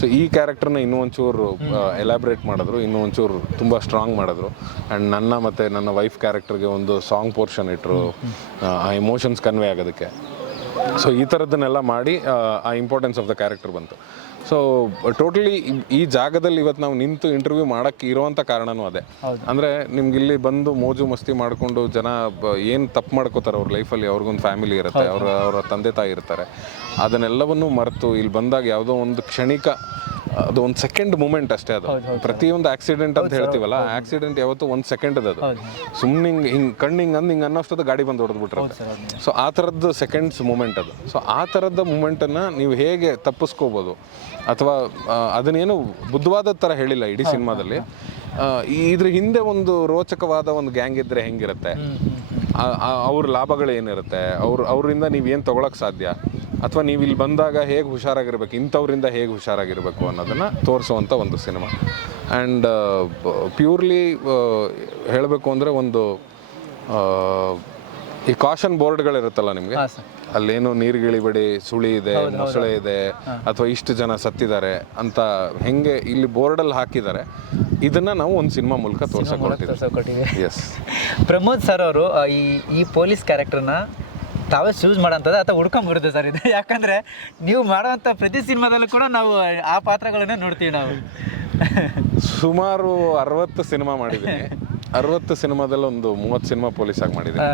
ಸೊ ಈ ಕ್ಯಾರೆಕ್ಟರ್ನ ಇನ್ನೂ ಒಂಚೂರು ಎಲಾಬ್ರೇಟ್ ಮಾಡಿದ್ರು, ಇನ್ನೂ ಒಂಚೂರು ತುಂಬ ಸ್ಟ್ರಾಂಗ್ ಮಾಡಿದ್ರು. ಆ್ಯಂಡ್ ನನ್ನ ಮತ್ತು ನನ್ನ ವೈಫ್ ಕ್ಯಾರೆಕ್ಟರ್ಗೆ ಒಂದು ಸಾಂಗ್ ಪೋರ್ಷನ್ ಇಟ್ಟರು ಆ ಎಮೋಷನ್ಸ್ ಕನ್ವೆ ಆಗೋದಕ್ಕೆ. ಸೊ ಈ ಥರದ್ದನ್ನೆಲ್ಲ ಮಾಡಿ ಆ ಇಂಪಾರ್ಟೆನ್ಸ್ ಆಫ್ ದ ಕ್ಯಾರೆಕ್ಟರ್ ಬಂತು. ಸೊ ಟೋಟಲಿ ಈ ಜಾಗದಲ್ಲಿ ಇವತ್ತು ನಾವು ನಿಂತು ಇಂಟರ್ವ್ಯೂ ಮಾಡೋಕ್ಕೆ ಇರೋವಂಥ ಕಾರಣನೂ ಅದೇ. ಅಂದರೆ ನಿಮ್ಗೆ ಇಲ್ಲಿ ಬಂದು ಮೋಜು ಮಸ್ತಿ ಮಾಡಿಕೊಂಡು ಜನ ಏನು ತಪ್ಪು ಮಾಡ್ಕೋತಾರೆ ಅವ್ರ ಲೈಫಲ್ಲಿ, ಅವ್ರಿಗೊಂದು ಫ್ಯಾಮಿಲಿ ಇರುತ್ತೆ, ಅವರ ತಂದೆ ತಾಯಿ ಇರ್ತಾರೆ, ಅದನ್ನೆಲ್ಲವನ್ನೂ ಮರೆತು ಇಲ್ಲಿ ಬಂದಾಗ ಯಾವುದೋ ಒಂದು ಕ್ಷಣಿಕ, ಅದು ಒಂದು ಸೆಕೆಂಡ್ ಮೂಮೆಂಟ್ ಅಷ್ಟೇ. ಅದು ಪ್ರತಿಯೊಂದು ಆಕ್ಸಿಡೆಂಟ್ ಅಂತ ಹೇಳ್ತೀವಲ್ಲ, ಆಕ್ಸಿಡೆಂಟ್ ಯಾವತ್ತೂ ಒಂದು ಸೆಕೆಂಡ್ ಅದು. ಸುಮ್ಮನೆ ಹಿಂಗೆ ಕಣ್ಣಿಂಗೆ ಹಿಂಗೆ ಅನ್ನೋಷ್ಟೊತ್ತು ಗಾಡಿ ಬಂದು ಹೊಡೆದ್ಬಿಟ್ರುತ್ತೆ. ಸೊ ಆ ಥರದ್ದು ಸೆಕೆಂಡ್ಸ್ ಮೂಮೆಂಟ್ ಅದು. ಸೊ ಆ ಥರದ ಮೂಮೆಂಟನ್ನು ನೀವು ಹೇಗೆ ತಪ್ಪಿಸ್ಕೋಬೋದು, ಅಥವಾ ಅದನ್ನೇನು ಬುದ್ಧವಾದ ಥರ ಹೇಳಿಲ್ಲ ಇಡೀ ಸಿನಿಮಾದಲ್ಲಿ. ಇದ್ರ ಹಿಂದೆ ಒಂದು ರೋಚಕವಾದ ಒಂದು ಗ್ಯಾಂಗ್ ಇದ್ದರೆ ಹೆಂಗಿರುತ್ತೆ, ಅವ್ರ ಲಾಭಗಳು ಏನಿರುತ್ತೆ, ಅವರಿಂದ ನೀವೇನು ತೊಗೊಳಕ್ಕೆ ಸಾಧ್ಯ, ಅಥವಾ ನೀವು ಇಲ್ಲಿ ಬಂದಾಗ ಹೇಗೆ ಹುಷಾರಾಗಿರ್ಬೇಕು, ಇಂಥವ್ರಿಂದ ಹೇಗೆ ಹುಷಾರಾಗಿರಬೇಕು ಅನ್ನೋದನ್ನು ತೋರಿಸುವಂಥ ಒಂದು ಸಿನಿಮಾ. ಆ್ಯಂಡ್ ಪ್ಯೂರ್ಲಿ ಹೇಳಬೇಕು ಅಂದರೆ ಒಂದು ಈ ಕಾಷನ್ ಬೋರ್ಡ್ಗಳಿರುತ್ತಲ್ಲ ನಿಮಗೆ, ಅಲ್ಲೇನು ನೀರುಗಿಳಿಬೇಡಿ, ಸುಳಿ ಇದೆ, ಮೊಸಳೆ ಇದೆ, ಅಥವಾ ಇಷ್ಟು ಜನ ಸತ್ತಿದ್ದಾರೆ ಅಂತ ಹೆಂಗೆ ಇಲ್ಲಿ ಬೋರ್ಡಲ್ಲಿ ಹಾಕಿದ್ದಾರೆ, ಇದನ್ನು ನಾವು ಒಂದು ಸಿನಿಮಾ ಮೂಲಕ ತೋರ್ಸಕೊಟ್ಟಿದ್ದೀವಿ. ಎಸ್, ಪ್ರಮೋದ್ ಸರ್ ಅವರು ಈ ಪೊಲೀಸ್ ಕ್ಯಾರೆಕ್ಟರ್ನ ತಾವೇ ಚೂಸ್ ಮಾಡೋಂಥದ್ದು ಅಥವಾ ಹುಡ್ಕೊಂಬರುತ್ತೆ ಸರ್ ಇದು? ಯಾಕಂದರೆ ನೀವು ಮಾಡೋವಂಥ ಪ್ರತಿ ಸಿನಿಮಾದಲ್ಲೂ ಕೂಡ ನಾವು ಆ ಪಾತ್ರಗಳನ್ನೇ ನೋಡ್ತೀವಿ ನಾವು. ಸುಮಾರು 60 ಸಿನಿಮಾ ಮಾಡಿದ್ದೀನಿ. 60 ಸಿನಿಮಾದಲ್ಲಿ ಒಂದು 30 ಸಿನಿಮಾ ಪೊಲೀಸಾಗಿ ಮಾಡಿದ್ದೀನಿ.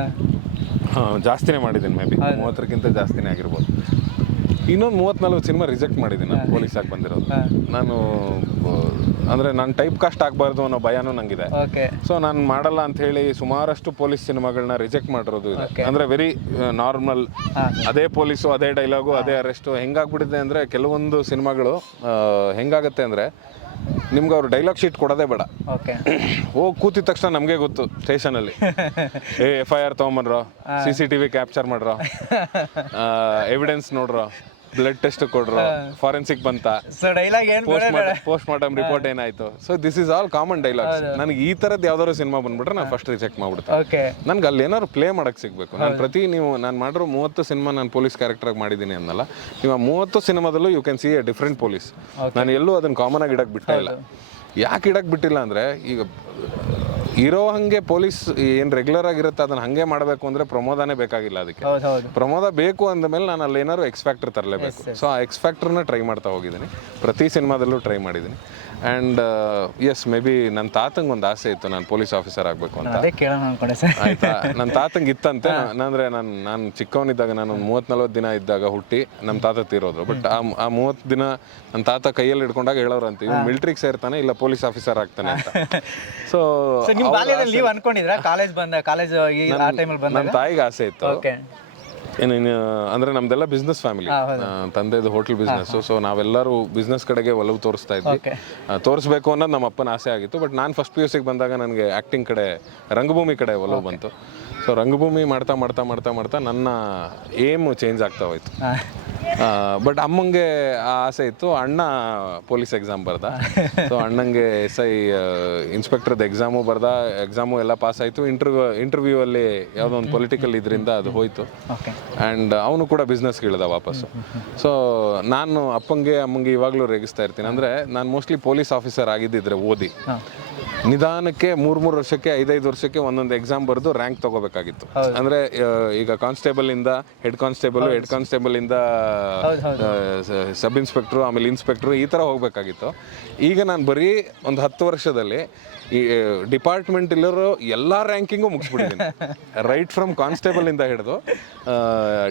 ಜಾಸ್ತಿನೇ ಮಾಡಿದ್ದೀನಿ, ಮೇ ಬಿ 30ಕ್ಕಿಂತ ಜಾಸ್ತಿನೇ ಆಗಿರ್ಬೋದು. ಇನ್ನೊಂದು 30-40 ಸಿನಿಮಾ ರಿಜೆಕ್ಟ್ ಮಾಡಿದ್ದೀನಿ ನಾನು ಪೊಲೀಸಾಗಿ ಬಂದಿರೋದು. ನಾನು ಅಂದರೆ ನಾನು ಟೈಪ್ ಕಾಸ್ಟ್ ಆಗಬಾರ್ದು ಅನ್ನೋ ಭಯನೂ ನನಗಿದೆ. ಸೊ ನಾನು ಮಾಡಲ್ಲ ಅಂತ ಹೇಳಿ ಸುಮಾರಷ್ಟು ಪೊಲೀಸ್ ಸಿನಿಮಾಗಳನ್ನ ರಿಜೆಕ್ಟ್ ಮಾಡಿರೋದು ಇದೆ. ಅಂದರೆ ವೆರಿ ನಾರ್ಮಲ್, ಅದೇ ಪೊಲೀಸು, ಅದೇ ಡೈಲಾಗು, ಅದೇ ಅರೆಸ್ಟು. ಹೆಂಗಾಗ್ಬಿಟ್ಟಿದೆ ಅಂದರೆ ಕೆಲವೊಂದು ಸಿನಿಮಾಗಳು ಹೆಂಗಾಗುತ್ತೆ ಅಂದರೆ ನಿಮ್ಗೆ ಅವ್ರು ಡೈಲಾಗ್ ಶೀಟ್ ಕೊಡೋದೇ ಬೇಡ, ಹೋಗಿ ಕೂತಿದ ತಕ್ಷಣ ನಮಗೆ ಗೊತ್ತು ಸ್ಟೇಷನಲ್ಲಿ, FIR ತೊಗೊಂಬನ್ರೋ, CCTV ಕ್ಯಾಪ್ಚರ್ ಮಾಡ್ರೋ, ಎವಿಡೆನ್ಸ್ ನೋಡ್ರೋ, ಬ್ಲಡ್ ಟೆಸ್ಟ್ ಕೊಡ್ರು, ಫಾರೆನ್ಸಿಕ್ ಬಂತ, ಪೋಸ್ಟ್ ಮಾರ್ಟಮ್ ರಿಪೋರ್ಟ್ ಏನಾಯ್ತು. So this is all common dialogues. ನನಗೆ ಈ ಥರದ್ದು ಯಾವ್ದಾದ್ರು ಸಿನಿಮಾ ಬಂದ್ಬಿಟ್ರೆ ನಾನು ಫಸ್ಟ್ ರಿಜೆಕ್ಟ್ ಮಾಡ್ಬಿಡ್ತೀನಿ. ನನ್ಗೆ ಅಲ್ಲಿ ಏನಾದ್ರು ಪ್ಲೇ ಮಾಡಕ್ಕೆ ಸಿಗಬೇಕು. ನಾನು ಮಾಡಿರೋ 30 ಸಿನಿಮಾ ನಾನು ಪೊಲೀಸ್ ಕ್ಯಾರೆಕ್ಟರಾಗಿ ಮಾಡಿದ್ದೀನಿ ಅನ್ನಲ್ಲ, ನೀವು ಆ 30 ಸಿನಿಮಾದಲ್ಲೂ you can see a different police. ನಾನು ಎಲ್ಲೂ ಅದನ್ನು ಕಾಮನ್ ಆಗಿ ಇಡಕ್ಕೆ ಬಿಟ್ಟೇ ಇಲ್ಲ. ಯಾಕೆ ಇಡಕ್ಕೆ ಬಿಟ್ಟಿಲ್ಲ ಅಂದರೆ, ಈಗ ಇರೋ ಹಂಗೆ ಪೊಲೀಸ್ ಏನು ರೆಗ್ಯುಲರ್ ಆಗಿರುತ್ತೆ ಅದನ್ನ ಹಂಗೆ ಮಾಡಬೇಕು ಅಂದರೆ ಪ್ರಮೋದನೇ ಬೇಕಾಗಿಲ್ಲ. ಅದಕ್ಕೆ ಪ್ರಮೋದ ಬೇಕು ಅಂದಮೇಲೆ ನಾನು ಅಲ್ಲಿ ಏನಾದ್ರು ಎಕ್ಸ್ ಫ್ಯಾಕ್ಟರ್ ತರಲೇಬೇಕು. ಸೊ ಆ ಎಕ್ಸ್ ಫ್ಯಾಕ್ಟರ್ನ ಟ್ರೈ ಮಾಡ್ತಾ ಹೋಗಿದ್ದೀನಿ, ಪ್ರತಿ ಸಿನಿಮಾದಲ್ಲೂ ಟ್ರೈ ಮಾಡಿದ್ದೀನಿ. ಆ್ಯಂಡ್ ಎಸ್, ಮೇ ಬಿ ನನ್ನ ತಾತಂಗೆ ಒಂದು ಆಸೆ ಇತ್ತು ನಾನು ಪೊಲೀಸ್ ಆಫೀಸರ್ ಆಗಬೇಕು ಅಂತ. ಆಯ್ತಾ, ನನ್ನ ತಾತಂಗೆ ಇತ್ತಂತೆ. ಅಂದರೆ ನಾನು ಚಿಕ್ಕವನಿದ್ದಾಗ, ನಾನು ಒಂದು 30-40 ದಿನ ಇದ್ದಾಗ ಹುಟ್ಟಿ ನಮ್ಮ ತಾತ ತೀರೋದ್ರು. ಬಟ್ ಆ 30 ದಿನ ನನ್ನ ತಾತ ಕೈಯಲ್ಲಿ ಹಿಡ್ಕೊಂಡಾಗ ಹೇಳೋರಂತೆ, ಇವ್ನು ಮಿಲಿಟ್ರಿಗೆ ಸೇರ್ತಾನೆ ಇಲ್ಲ ಪೊಲೀಸ್ ಆಫೀಸರ್ ಆಗ್ತಾನೆ ಅಂತ. ಸೊ ನನ್ನ ತಾಯಿಗೆ ಆಸೆ ಇತ್ತು. ಏನೇನು ಅಂದರೆ ನಮ್ದೆಲ್ಲ ಬಿಸ್ನೆಸ್ ಫ್ಯಾಮಿಲಿ, ತಂದೆದು ಹೋಟೆಲ್ ಬಿಸ್ನೆಸ್ಸು. ಸೊ ನಾವೆಲ್ಲರೂ ಬಿಸ್ನೆಸ್ ಕಡೆಗೆ ಒಲವು ತೋರಿಸ್ತಾ ಇದ್ವಿ, ತೋರಿಸ್ಬೇಕು ಅನ್ನೋದು ನಮ್ಮ ಅಪ್ಪನ ಆಸೆ ಆಗಿತ್ತು. ಬಟ್ ನಾನು ಫಸ್ಟ್ PUC ಬಂದಾಗ ನನಗೆ ಆ್ಯಕ್ಟಿಂಗ್ ಕಡೆ, ರಂಗಭೂಮಿ ಕಡೆ ಒಲವು ಬಂತು. ಸೊ ರಂಗಭೂಮಿ ಮಾಡ್ತಾ ಮಾಡ್ತಾ ಮಾಡ್ತಾ ಮಾಡ್ತಾ ನನ್ನ ಏಮು ಚೇಂಜ್ ಆಗ್ತಾ ಹೋಯ್ತು. ಬಟ್ ಅಮ್ಮಂಗೆ ಆ ಆಸೆ ಇತ್ತು. ಅಣ್ಣ ಪೊಲೀಸ್ ಎಕ್ಸಾಮ್ ಬರ್ದ. ಸೊ ಅಣ್ಣಂಗೆ SI ಇನ್ಸ್ಪೆಕ್ಟರ್ದು ಎಕ್ಸಾಮು ಬರ್ದ, ಎಕ್ಸಾಮು ಎಲ್ಲ ಪಾಸ್ ಆಯಿತು. ಇಂಟರ್ವ್ಯೂ ಅಲ್ಲಿ ಯಾವುದೋ ಒಂದು ಪೊಲಿಟಿಕಲ್ ಇದರಿಂದ ಅದು ಹೋಯಿತು. ಆ್ಯಂಡ್ ಅವನು ಕೂಡ ಬಿಸ್ನೆಸ್ಗೆ ಇಳಿದ ವಾಪಸ್ಸು. ಸೊ ನಾನು ಅಪ್ಪಂಗೆ ಅಮ್ಮಂಗೆ ಇವಾಗಲೂ ರೇಗಿಸ್ತಾ ಇರ್ತೀನಿ. ಅಂದರೆ ನಾನು ಮೋಸ್ಟ್ಲಿ ಪೊಲೀಸ್ ಆಫೀಸರ್ ಆಗಿದ್ದಿದ್ರೆ ಓದಿ ನಿಧಾನಕ್ಕೆ 3 ವರ್ಷಕ್ಕೆ 5 ವರ್ಷಕ್ಕೆ ಒಂದೊಂದು ಎಕ್ಸಾಮ್ ಬರೆದು ರ್ಯಾಂಕ್ ತಗೋಬೇಕಾಗಿತ್ತು. ಅಂದರೆ ಈಗ ಕಾನ್ಸ್ಟೇಬಲ್ ಇಂದ ಹೆಡ್ ಕಾನ್ಸ್ಟೇಬಲ್ ಇಂದ ಸಬ್ ಇನ್ಸ್ಪೆಕ್ಟ್ರು, ಆಮೇಲೆ ಇನ್ಸ್ಪೆಕ್ಟ್ರು, ಈ ಥರ ಹೋಗ್ಬೇಕಾಗಿತ್ತು. ಈಗ ನಾನು ಬರೀ ಒಂದು 10 ವರ್ಷದಲ್ಲಿ ಈ ಡಿಪಾರ್ಟ್ಮೆಂಟ್ ಇಲ್ಲಿರೋ ಎಲ್ಲ ರ್ಯಾಂಕಿಂಗು ಮುಗಿಸ್ಬಿಟ್ಟಿದ್ದೀನಿ. ರೈಟ್ ಫ್ರಮ್ ಕಾನ್ಸ್ಟೇಬಲ್ ಇಂದ ಹಿಡಿದು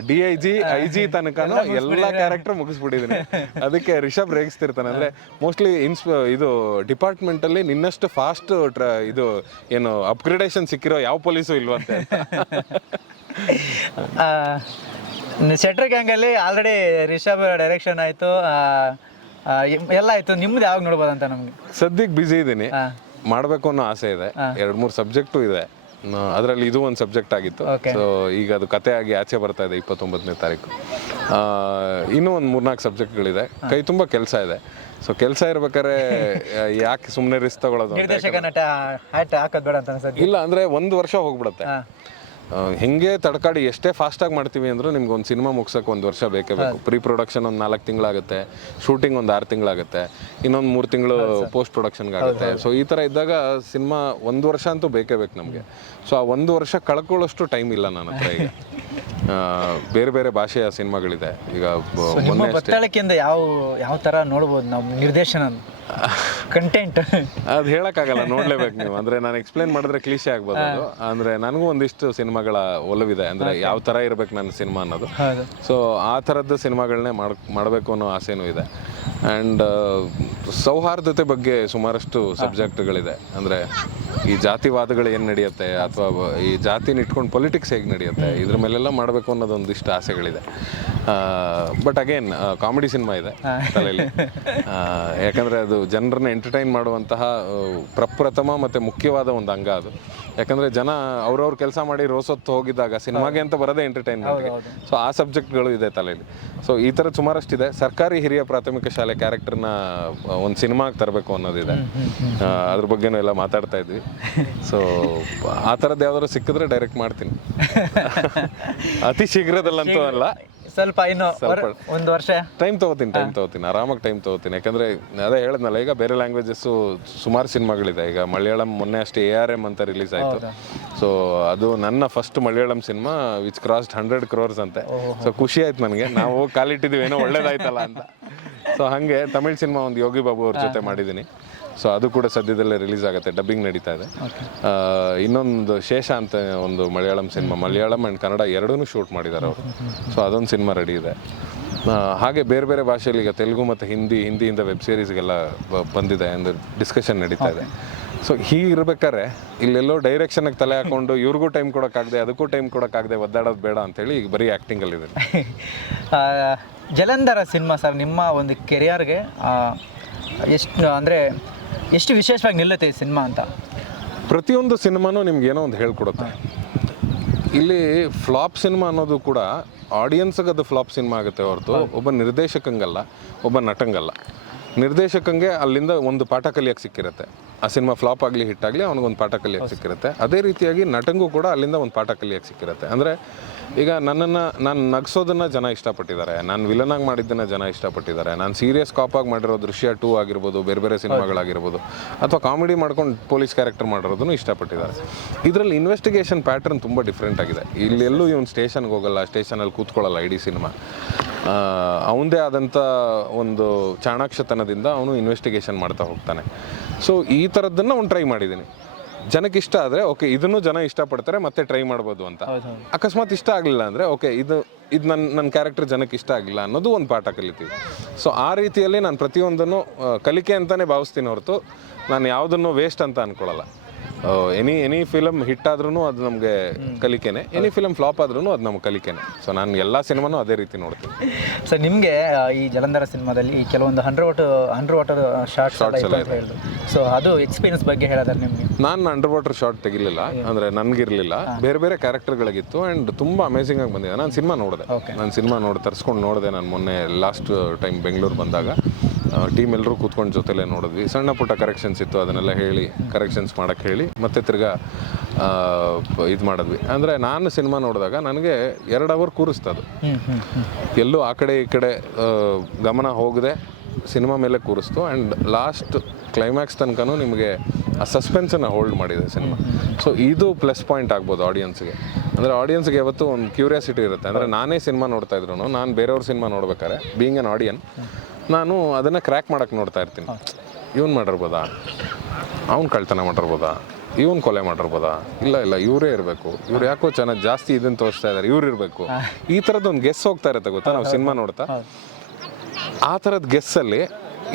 DIG IG ತನಕನೂ ಎಲ್ಲ ಕ್ಯಾರೆಕ್ಟರ್ ಮುಗಿಸ್ಬಿಟ್ಟಿದ್ದೀನಿ. ಅದಕ್ಕೆ ರಿಷಬ್ ರೇಗಿಸ್ತಿರ್ತಾನೆ. ಅಂದರೆ ಮೋಸ್ಟ್ಲಿ ಇದು ಡಿಪಾರ್ಟ್ಮೆಂಟಲ್ಲಿ ನಿನ್ನಷ್ಟು ಫಾಸ್ಟ್ ಇದು ಏನು ಅಪ್ಗ್ರೇಡೇಷನ್ ಸಿಕ್ಕಿರೋ ಯಾವ ಪೊಲೀಸು ಇಲ್ವಂತೆ. ಶೆಟ್ರ್ ಗ್ಯಾಂಗಲ್ಲಿ ಆಲ್ರೆಡಿ ರಿಷಬ್ ಡೈರೆಕ್ಷನ್ ಆಯಿತು, ಎಲ್ಲ ಆಯಿತು. ನಿಮ್ದು ಯಾವಾಗ ನೋಡ್ಬೋದು ಅಂತ ನಮಗೆ? ಸದ್ಯಕ್ಕೆ ಬ್ಯುಸಿ ಇದ್ದೀನಿ, ಮಾಡಬೇಕು ಅನ್ನೋ ಆಸೆ ಇದೆ. 2-3 ಸಬ್ಜೆಕ್ಟು ಇದೆ, ಅದರಲ್ಲಿ ಇದು ಒಂದು ಸಬ್ಜೆಕ್ಟ್ ಆಗಿತ್ತು. ಸೊ ಈಗ ಅದು ಕತೆ ಆಗಿ ಆಚೆ ಬರ್ತಾ ಇದೆ 29ನೇ ತಾರೀಕು. ಇನ್ನೂ ಒಂದು 3-4 ಸಬ್ಜೆಕ್ಟ್ಗಳಿದೆ, ಕೈ ತುಂಬ ಕೆಲಸ ಇದೆ. ಸೊ ಕೆಲಸ ಇರ್ಬೇಕಾದ್ರೆ ಯಾಕೆ ಸುಮ್ಮನೆ ರಿಸ್ಕ್ ತಗೊಳ್ಳೋದು ಅಂತ. ನಿರ್ದೇಶಕ ನಟ ಹ್ಯಾಟ್ ಹಾಕೋದು ಬೇಡ ಅಂತ ಅನ್ಸುತ್ತೆ. ಇಲ್ಲ ಅಂದರೆ 1 ವರ್ಷ ಹೋಗ್ಬಿಡುತ್ತೆ. ಹೆಂಗೆ ತಡ್ಕಾಡಿ ಎಷ್ಟೇ ಫಾಸ್ಟಾಗಿ ಮಾಡ್ತೀವಿ ಅಂದರೂ ನಿಮ್ಗೆ ಒಂದು ಸಿನಿಮಾ ಮುಗ್ಸೋಕೆ 1 ವರ್ಷ ಬೇಕೇ ಬೇಕು. ಪ್ರೀ ಪ್ರೊಡಕ್ಷನ್ ಒಂದು 4 ತಿಂಗಳಾಗುತ್ತೆ, ಶೂಟಿಂಗ್ ಒಂದು 6 ತಿಂಗಳಾಗುತ್ತೆ, ಇನ್ನೊಂದು 3 ತಿಂಗಳು ಪೋಸ್ಟ್ ಪ್ರೊಡಕ್ಷನ್ಗಾಗುತ್ತೆ. ಸೊ ಈ ಥರ ಇದ್ದಾಗ ಸಿನಿಮಾ 1 ವರ್ಷ ಅಂತೂ ಬೇಕೇ ಬೇಕು ನಮಗೆ. ಸೊ ಆ 1 ವರ್ಷ ಕಳ್ಕೊಳ್ಳೋಷ್ಟು ಟೈಮ್ ಇಲ್ಲ ನನ್ನ ಹತ್ರ ಈಗ. ಬೇರೆ ಬೇರೆ ಭಾಷೆಯ ಸಿನಿಮಾಗಳಿದೆ ಈಗ. ಮೊನ್ನೆ ಬತ್ತಳಿಕೆಯಿಂದ ಯಾವ ಥರ ನೋಡ್ಬೋದು ನಾವು ನಿರ್ದೇಶನ ಕಂಟೆಂಟ್? ಅದು ಹೇಳೋಕ್ಕಾಗಲ್ಲ, ನೋಡ್ಲೇಬೇಕು ನೀವು. ಅಂದರೆ ನಾನು ಎಕ್ಸ್ಪ್ಲೇನ್ ಮಾಡಿದ್ರೆ ಕ್ಲೀಶೆ ಆಗ್ಬೋದು ಅದು. ಅಂದರೆ ನನಗೂ ಒಂದಿಷ್ಟು ಸಿನಿಮಾಗಳ ಒಲವಿದೆ, ಅಂದರೆ ಯಾವ ಥರ ಇರಬೇಕು ನನ್ನ ಸಿನಿಮಾ ಅನ್ನೋದು. ಸೊ ಆ ಥರದ್ದು ಸಿನಿಮಾಗಳನ್ನೇ ಮಾಡಬೇಕು ಅನ್ನೋ ಆಸೆನೂ ಇದೆ. ಆ್ಯಂಡ್ ಸೌಹಾರ್ದತೆ ಬಗ್ಗೆ ಸುಮಾರಷ್ಟು ಸಬ್ಜೆಕ್ಟ್ಗಳಿದೆ. ಅಂದರೆ ಈ ಜಾತಿವಾದಗಳು ಏನು ನಡೆಯುತ್ತೆ, ಅಥವಾ ಈ ಜಾತಿನ ಇಟ್ಕೊಂಡು ಪೊಲಿಟಿಕ್ಸ್ ಹೇಗೆ ನಡೆಯುತ್ತೆ, ಇದ್ರ ಮೇಲೆಲ್ಲ ಮಾಡಬೇಕು ಅನ್ನೋದೊಂದಿಷ್ಟು ಆಸೆಗಳಿದೆ. ಬಟ್ ಅಗೇನ್ ಕಾಮಿಡಿ ಸಿನಿಮಾ ಇದೆ ತಲೆಯಲ್ಲಿ. ಯಾಕಂದರೆ ಅದು ಜನರನ್ನ ಎಂಟರ್ಟೈನ್ ಮಾಡುವಂತಹ ಪ್ರಪ್ರಥಮ ಮತ್ತು ಮುಖ್ಯವಾದ ಒಂದು ಅಂಗ ಅದು. ಯಾಕಂದರೆ ಜನ ಅವ್ರವ್ರ ಕೆಲಸ ಮಾಡಿ ರೋಸೊತ್ತು ಹೋಗಿದ್ದಾಗ ಸಿನಿಮಾಗೆ ಅಂತ ಬರೋದೇ ಎಂಟರ್ಟೈನ್ಮೆಂಟ್ಗೆ. ಸೊ ಆ ಸಬ್ಜೆಕ್ಟ್ಗಳು ಇದೆ ತಲೆಯಲ್ಲಿ. ಸೊ ಈ ಥರ ಸುಮಾರಷ್ಟಿದೆ. ಸರ್ಕಾರಿ ಹಿರಿಯ ಪ್ರಾಥಮಿಕ ಶಾಲೆ ಕ್ಯಾರೆಕ್ಟರ್ನ ಒಂದು ಸಿನಿಮಾಗೆ ತರಬೇಕು ಅನ್ನೋದಿದೆ. ಅದ್ರ ಬಗ್ಗೆನೂ ಎಲ್ಲ ಮಾತಾಡ್ತಾ ಇದ್ವಿ. ಸೊ ಆ ಥರದ್ದು ಯಾವ್ದಾದ್ರು ಸಿಕ್ಕಿದ್ರೆ ಡೈರೆಕ್ಟ್ ಮಾಡ್ತೀನಿ. ಅತಿ ಶೀಘ್ರದಲ್ಲಂತೂ ಅಲ್ಲ, ಸ್ವಲ್ಪ ಇನ್ನು 1 ವರ್ಷ ಟೈಮ್ ತಗೋತೀನಿ, ಆರಾಮಾಗಿ ಟೈಮ್ ತಗೋತೀನಿ. ಯಾಕಂದರೆ ಅದೇ ಹೇಳಿದ್ನಲ್ಲ, ಈಗ ಬೇರೆ ಲ್ಯಾಂಗ್ವೇಜಸ್ಸು ಸುಮಾರು ಸಿನಿಮಾಗಳಿದೆ. ಈಗ ಮಲಯಾಳಂ ಮೊನ್ನೆ ಅಷ್ಟೇ ARM ಅಂತ ರಿಲೀಸ್ ಆಯಿತು. ಸೊ ಅದು ನನ್ನ first Malayalam cinema which crossed 100 crores ಅಂತೆ. ಸೊ ಖುಷಿ ಆಯ್ತು ನನಗೆ, ನಾವು ಕಾಲಿಟ್ಟಿದ್ದೀವಿ ಏನೋ ಒಳ್ಳೇದಾಯ್ತಲ್ಲ ಅಂತ. ಸೊ ಹಾಗೆ ತಮಿಳ್ ಸಿನಿಮಾ ಒಂದು ಯೋಗಿ ಬಾಬು ಅವ್ರ ಜೊತೆ ಮಾಡಿದ್ದೀನಿ. ಸೊ ಅದು ಕೂಡ ಸದ್ಯದಲ್ಲೇ ರಿಲೀಸ್ ಆಗುತ್ತೆ, ಡಬ್ಬಿಂಗ್ ನಡೀತಾ ಇದೆ. ಇನ್ನೊಂದು ಶೇಷ ಅಂತ ಒಂದು ಮಲಯಾಳಂ ಸಿನಿಮಾ, ಮಲಯಾಳಂ ಆ್ಯಂಡ್ ಕನ್ನಡ ಎರಡೂ ಶೂಟ್ ಮಾಡಿದ್ದಾರೆ ಅವರು. ಸೊ ಅದೊಂದು ಸಿನಿಮಾ ರೆಡಿ ಇದೆ. ಹಾಗೆ ಬೇರೆ ಬೇರೆ ಭಾಷೆಯಲ್ಲಿ ಈಗ ತೆಲುಗು ಮತ್ತು ಹಿಂದಿಯಿಂದ ವೆಬ್ ಸೀರೀಸ್ಗೆಲ್ಲ ಬಂದಿದೆ ಅಂದರೆ ಡಿಸ್ಕಷನ್ ನಡೀತಾ ಇದೆ. ಸೊ ಹೀಗಿರ್ಬೇಕಾದ್ರೆ ಇಲ್ಲೆಲ್ಲೋ ಡೈರೆಕ್ಷನ್ಗೆ ತಲೆ ಹಾಕ್ಕೊಂಡು ಇವ್ರಿಗೂ ಟೈಮ್ ಕೊಡೋಕ್ಕಾಗದೆ ಅದಕ್ಕೂ ಟೈಮ್ ಕೊಡೋಕ್ಕಾಗದೆ ಒದ್ದಾಡೋದು ಬೇಡ ಅಂತೇಳಿ ಈಗ ಬರೀ ಆ್ಯಕ್ಟಿಂಗಲ್ಲಿದೆ. ಜಲಂಧರ ಸಿನಿಮಾ ಸರ್ ನಿಮ್ಮ ಒಂದು ಕೆರಿಯರ್ಗೆ ಎಷ್ಟು ವಿಶೇಷವಾಗಿ ನಿಲ್ಲುತ್ತೆ ಈ ಸಿನಿಮಾ ಅಂತ? ಪ್ರತಿಯೊಂದು ಸಿನಿಮಾನೂ ನಿಮ್ಗೆ ಏನೋ ಒಂದು ಹೇಳ್ಕೊಡುತ್ತೆ. ಇಲ್ಲಿ ಫ್ಲಾಪ್ ಸಿನಿಮಾ ಅನ್ನೋದು ಕೂಡ ಆಡಿಯನ್ಸ್ಗೆ ಅದು ಫ್ಲಾಪ್ ಸಿನಿಮಾ ಆಗುತ್ತೆ ಹೊರತು ಒಬ್ಬ ನಿರ್ದೇಶಕಂಗಲ್ಲ, ಒಬ್ಬ ನಟಂಗಲ್ಲ. ನಿರ್ದೇಶಕಂಗೆ ಅಲ್ಲಿಂದ ಒಂದು ಪಾಠ ಕಲಿಯೋಕ್ಕೆ ಸಿಕ್ಕಿರುತ್ತೆ. ಆ ಸಿನಿಮಾ ಫ್ಲಾಪ್ ಆಗಲಿ ಹಿಟ್ಟಾಗಲಿ ಅವನಿಗೊಂದು ಪಾಠ ಕಲಿಯೋಕ್ಕೆ ಸಿಕ್ಕಿರುತ್ತೆ. ಅದೇ ರೀತಿಯಾಗಿ ನಟಂಗೂ ಕೂಡ ಅಲ್ಲಿಂದ ಒಂದು ಪಾಠ ಕಲಿಯೋಕ್ಕೆ ಸಿಕ್ಕಿರುತ್ತೆ. ಅಂದರೆ ಈಗ ನಾನು ನಗಿಸೋದನ್ನು ಜನ ಇಷ್ಟಪಟ್ಟಿದ್ದಾರೆ, ನಾನು ವಿಲನಾಗಿ ಮಾಡಿದ್ದನ್ನು ಜನ ಇಷ್ಟಪಟ್ಟಿದ್ದಾರೆ, ನಾನು ಸೀರಿಯಸ್ ಕಾಪಾಗಿ ಮಾಡಿರೋ ದೃಶ್ಯ 2 ಆಗಿರ್ಬೋದು, ಬೇರೆ ಬೇರೆ ಸಿನಿಮಾಗಳಾಗಿರ್ಬೋದು, ಅಥವಾ ಕಾಮಿಡಿ ಮಾಡ್ಕೊಂಡು ಪೊಲೀಸ್ ಕ್ಯಾರೆಕ್ಟರ್ ಮಾಡಿರೋದನ್ನು ಇಷ್ಟಪಟ್ಟಿದ್ದಾರೆ. ಇದರಲ್ಲಿ ಇನ್ವೆಸ್ಟಿಗೇಷನ್ ಪ್ಯಾಟರ್ನ್ ತುಂಬ ಡಿಫ್ರೆಂಟ್ ಆಗಿದೆ. ಇಲ್ಲೆಲ್ಲೂ ಇವನು ಸ್ಟೇಷನ್ಗೆ ಹೋಗಲ್ಲ, ಸ್ಟೇಷನಲ್ಲಿ ಕೂತ್ಕೊಳ್ಳಲ್ಲ ಇಡೀ ಸಿನಿಮಾ. ಅವನದೇ ಆದಂಥ ಒಂದು ಚಾಣಾಕ್ಷತನದಿಂದ ಅವನು ಇನ್ವೆಸ್ಟಿಗೇಷನ್ ಮಾಡ್ತಾ ಹೋಗ್ತಾನೆ. ಸೊ ಈ ಥರದ್ದನ್ನು ಅವ್ನು ಟ್ರೈ ಮಾಡಿದ್ದೀನಿ. ಜನಕ್ಕೆ ಇಷ್ಟ ಆದರೆ ಓಕೆ, ಇದನ್ನು ಜನ ಇಷ್ಟಪಡ್ತಾರೆ ಮತ್ತೆ ಟ್ರೈ ಮಾಡ್ಬೋದು ಅಂತ. ಅಕಸ್ಮಾತ್ ಇಷ್ಟ ಆಗಲಿಲ್ಲ ಅಂದರೆ ಓಕೆ, ಇದು ನನ್ನ ಕ್ಯಾರೆಕ್ಟರ್ ಜನಕ್ಕೆ ಇಷ್ಟ ಆಗಿಲ್ಲ ಅನ್ನೋದು ಒಂದು ಪಾಠ ಕಲಿತೀವಿ. ಸೊ ಆ ರೀತಿಯಲ್ಲಿ ನಾನು ಪ್ರತಿಯೊಂದನ್ನು ಕಲಿಕೆ ಅಂತಲೇ ಭಾವಿಸ್ತೀನಿ ಹೊರತು ನಾನು ಯಾವುದನ್ನು ವೇಸ್ಟ್ ಅಂತ ಅಂದ್ಕೊಳ್ಳಲ್ಲ. ಎನಿ ಫಿಲಮ್ ಹಿಟ್ ಆದ್ರೂ ಅದು ನಮಗೆ ಕಲಿಕೆನೆ, ಎನಿ ಫಿಲಮ್ ಫ್ಲಾಪ್ ಆದ್ರೂ ಅದು ನಮ್ಗೆ ಕಲಿಕೆನೆ. ಸೊ ನಾನು ಎಲ್ಲ ಸಿನಿಮಾನೂ ಅದೇ ರೀತಿ ನೋಡ್ತೀನಿ. ಸರ್ ನಿಮಗೆ ಈ ಜಲಂಧರ ಸಿನಿಮಾದಲ್ಲಿ ಕೆಲವೊಂದು 100 ವಾಟರ್ ಶಾರ್ಟ್ಸ್ ಎಲ್ಲ ಹೇಳಿದ್ರು. ಸೊ ಅದು ಎಕ್ಸ್ಪೀರಿಯನ್ಸ್ ಬಗ್ಗೆ ಹೇಳಿದ್ರೆ ನಿಮಗೆ? ನಾನು 100 ವಾಟರ್ ಶಾರ್ಟ್ ತೆಗಿಲಿಲ್ಲ, ಅಂದರೆ ನನಗಿರಲಿಲ್ಲ, ಬೇರೆ ಬೇರೆ ಕ್ಯಾರೆಕ್ಟರ್ಗಳಿಗಿತ್ತು. ಆ್ಯಂಡ್ ತುಂಬ ಅಮೇಸಿಂಗ್ ಆಗಿ ಬಂದಿದೆ. ನಾನು ಸಿನಿಮಾ ನೋಡಿದೆ, ತರಿಸ್ಕೊಂಡು ನೋಡಿದೆ. ನಾನು ಮೊನ್ನೆ ಲಾಸ್ಟ್ ಟೈಮ್ ಬೆಂಗಳೂರು ಬಂದಾಗ ಟೀಮ್ ಎಲ್ಲರೂ ಕೂತ್ಕೊಂಡು ಜೊತೆಲೇ ನೋಡಿದ್ವಿ. ಸಣ್ಣ ಪುಟ್ಟ ಕರೆಕ್ಷನ್ಸ್ ಇತ್ತು, ಅದನ್ನೆಲ್ಲ ಹೇಳಿ ಕರೆಕ್ಷನ್ಸ್ ಮಾಡೋಕ್ಕೆ ಹೇಳಿ ಮತ್ತೆ ತಿರ್ಗಾ ಇದು ಮಾಡಿದ್ವಿ. ಅಂದರೆ ನಾನು ಸಿನಿಮಾ ನೋಡಿದಾಗ ನನಗೆ 2 ಅವರ್ ಕೂರಿಸ್ತದು. ಎಲ್ಲೂ ಆ ಕಡೆ ಈ ಕಡೆ ಗಮನ ಹೋಗದೆ ಸಿನಿಮಾ ಮೇಲೆ ಕೂರಿಸ್ತು. ಆ್ಯಂಡ್ ಲಾಸ್ಟ್ ಕ್ಲೈಮ್ಯಾಕ್ಸ್ ತನಕನೂ ನಿಮಗೆ ಆ ಸಸ್ಪೆನ್ಸನ್ನು ಹೋಲ್ಡ್ ಮಾಡಿದೆ ಸಿನಿಮಾ. ಸೊ ಇದು ಪ್ಲಸ್ ಪಾಯಿಂಟ್ ಆಗ್ಬೋದು ಆಡಿಯನ್ಸ್ಗೆ. ಅಂದರೆ ಆಡಿಯನ್ಸ್ಗೆ ಯಾವತ್ತೂ ಒಂದು ಕ್ಯೂರಿಯಾಸಿಟಿ ಇರುತ್ತೆ. ಅಂದರೆ ನಾನೇ ಸಿನಿಮಾ ನೋಡ್ತಾ ಇದ್ರು, ನಾನು ಬೇರೆಯವ್ರ ಸಿನಿಮಾ ನೋಡ್ಬೇಕಾದ್ರೆ ಬೀಯಿಂಗ್ ಆನ್ ಆಡಿಯನ್ ನಾನು ಅದನ್ನು ಕ್ರ್ಯಾಕ್ ಮಾಡೋಕ್ಕೆ ನೋಡ್ತಾ ಇರ್ತೀನಿ. ಇವನು ಮಾಡಿರ್ಬೋದಾ, ಅವ್ನು ಕಳ್ತನ ಮಾಡಿರ್ಬೋದಾ, ಇವನು ಕೊಲೆ ಮಾಡಿರ್ಬೋದಾ, ಇಲ್ಲ ಇವರೇ ಇರಬೇಕು, ಇವ್ರು ಯಾಕೋ ಚೆನ್ನಾಗಿ ಜಾಸ್ತಿ ಇದನ್ನು ತೋರಿಸ್ತಾ ಇದ್ದಾರೆ, ಇವ್ರು ಇರಬೇಕು, ಈ ಥರದ್ದೊಂದು ಗೆಸ್ ಹೋಗ್ತಾ ಇರುತ್ತೆ ಗೊತ್ತಾ ನಾವು ಸಿನಿಮಾ ನೋಡ್ತಾ. ಆ ಥರದ ಗೆಸ್ಸಲ್ಲಿ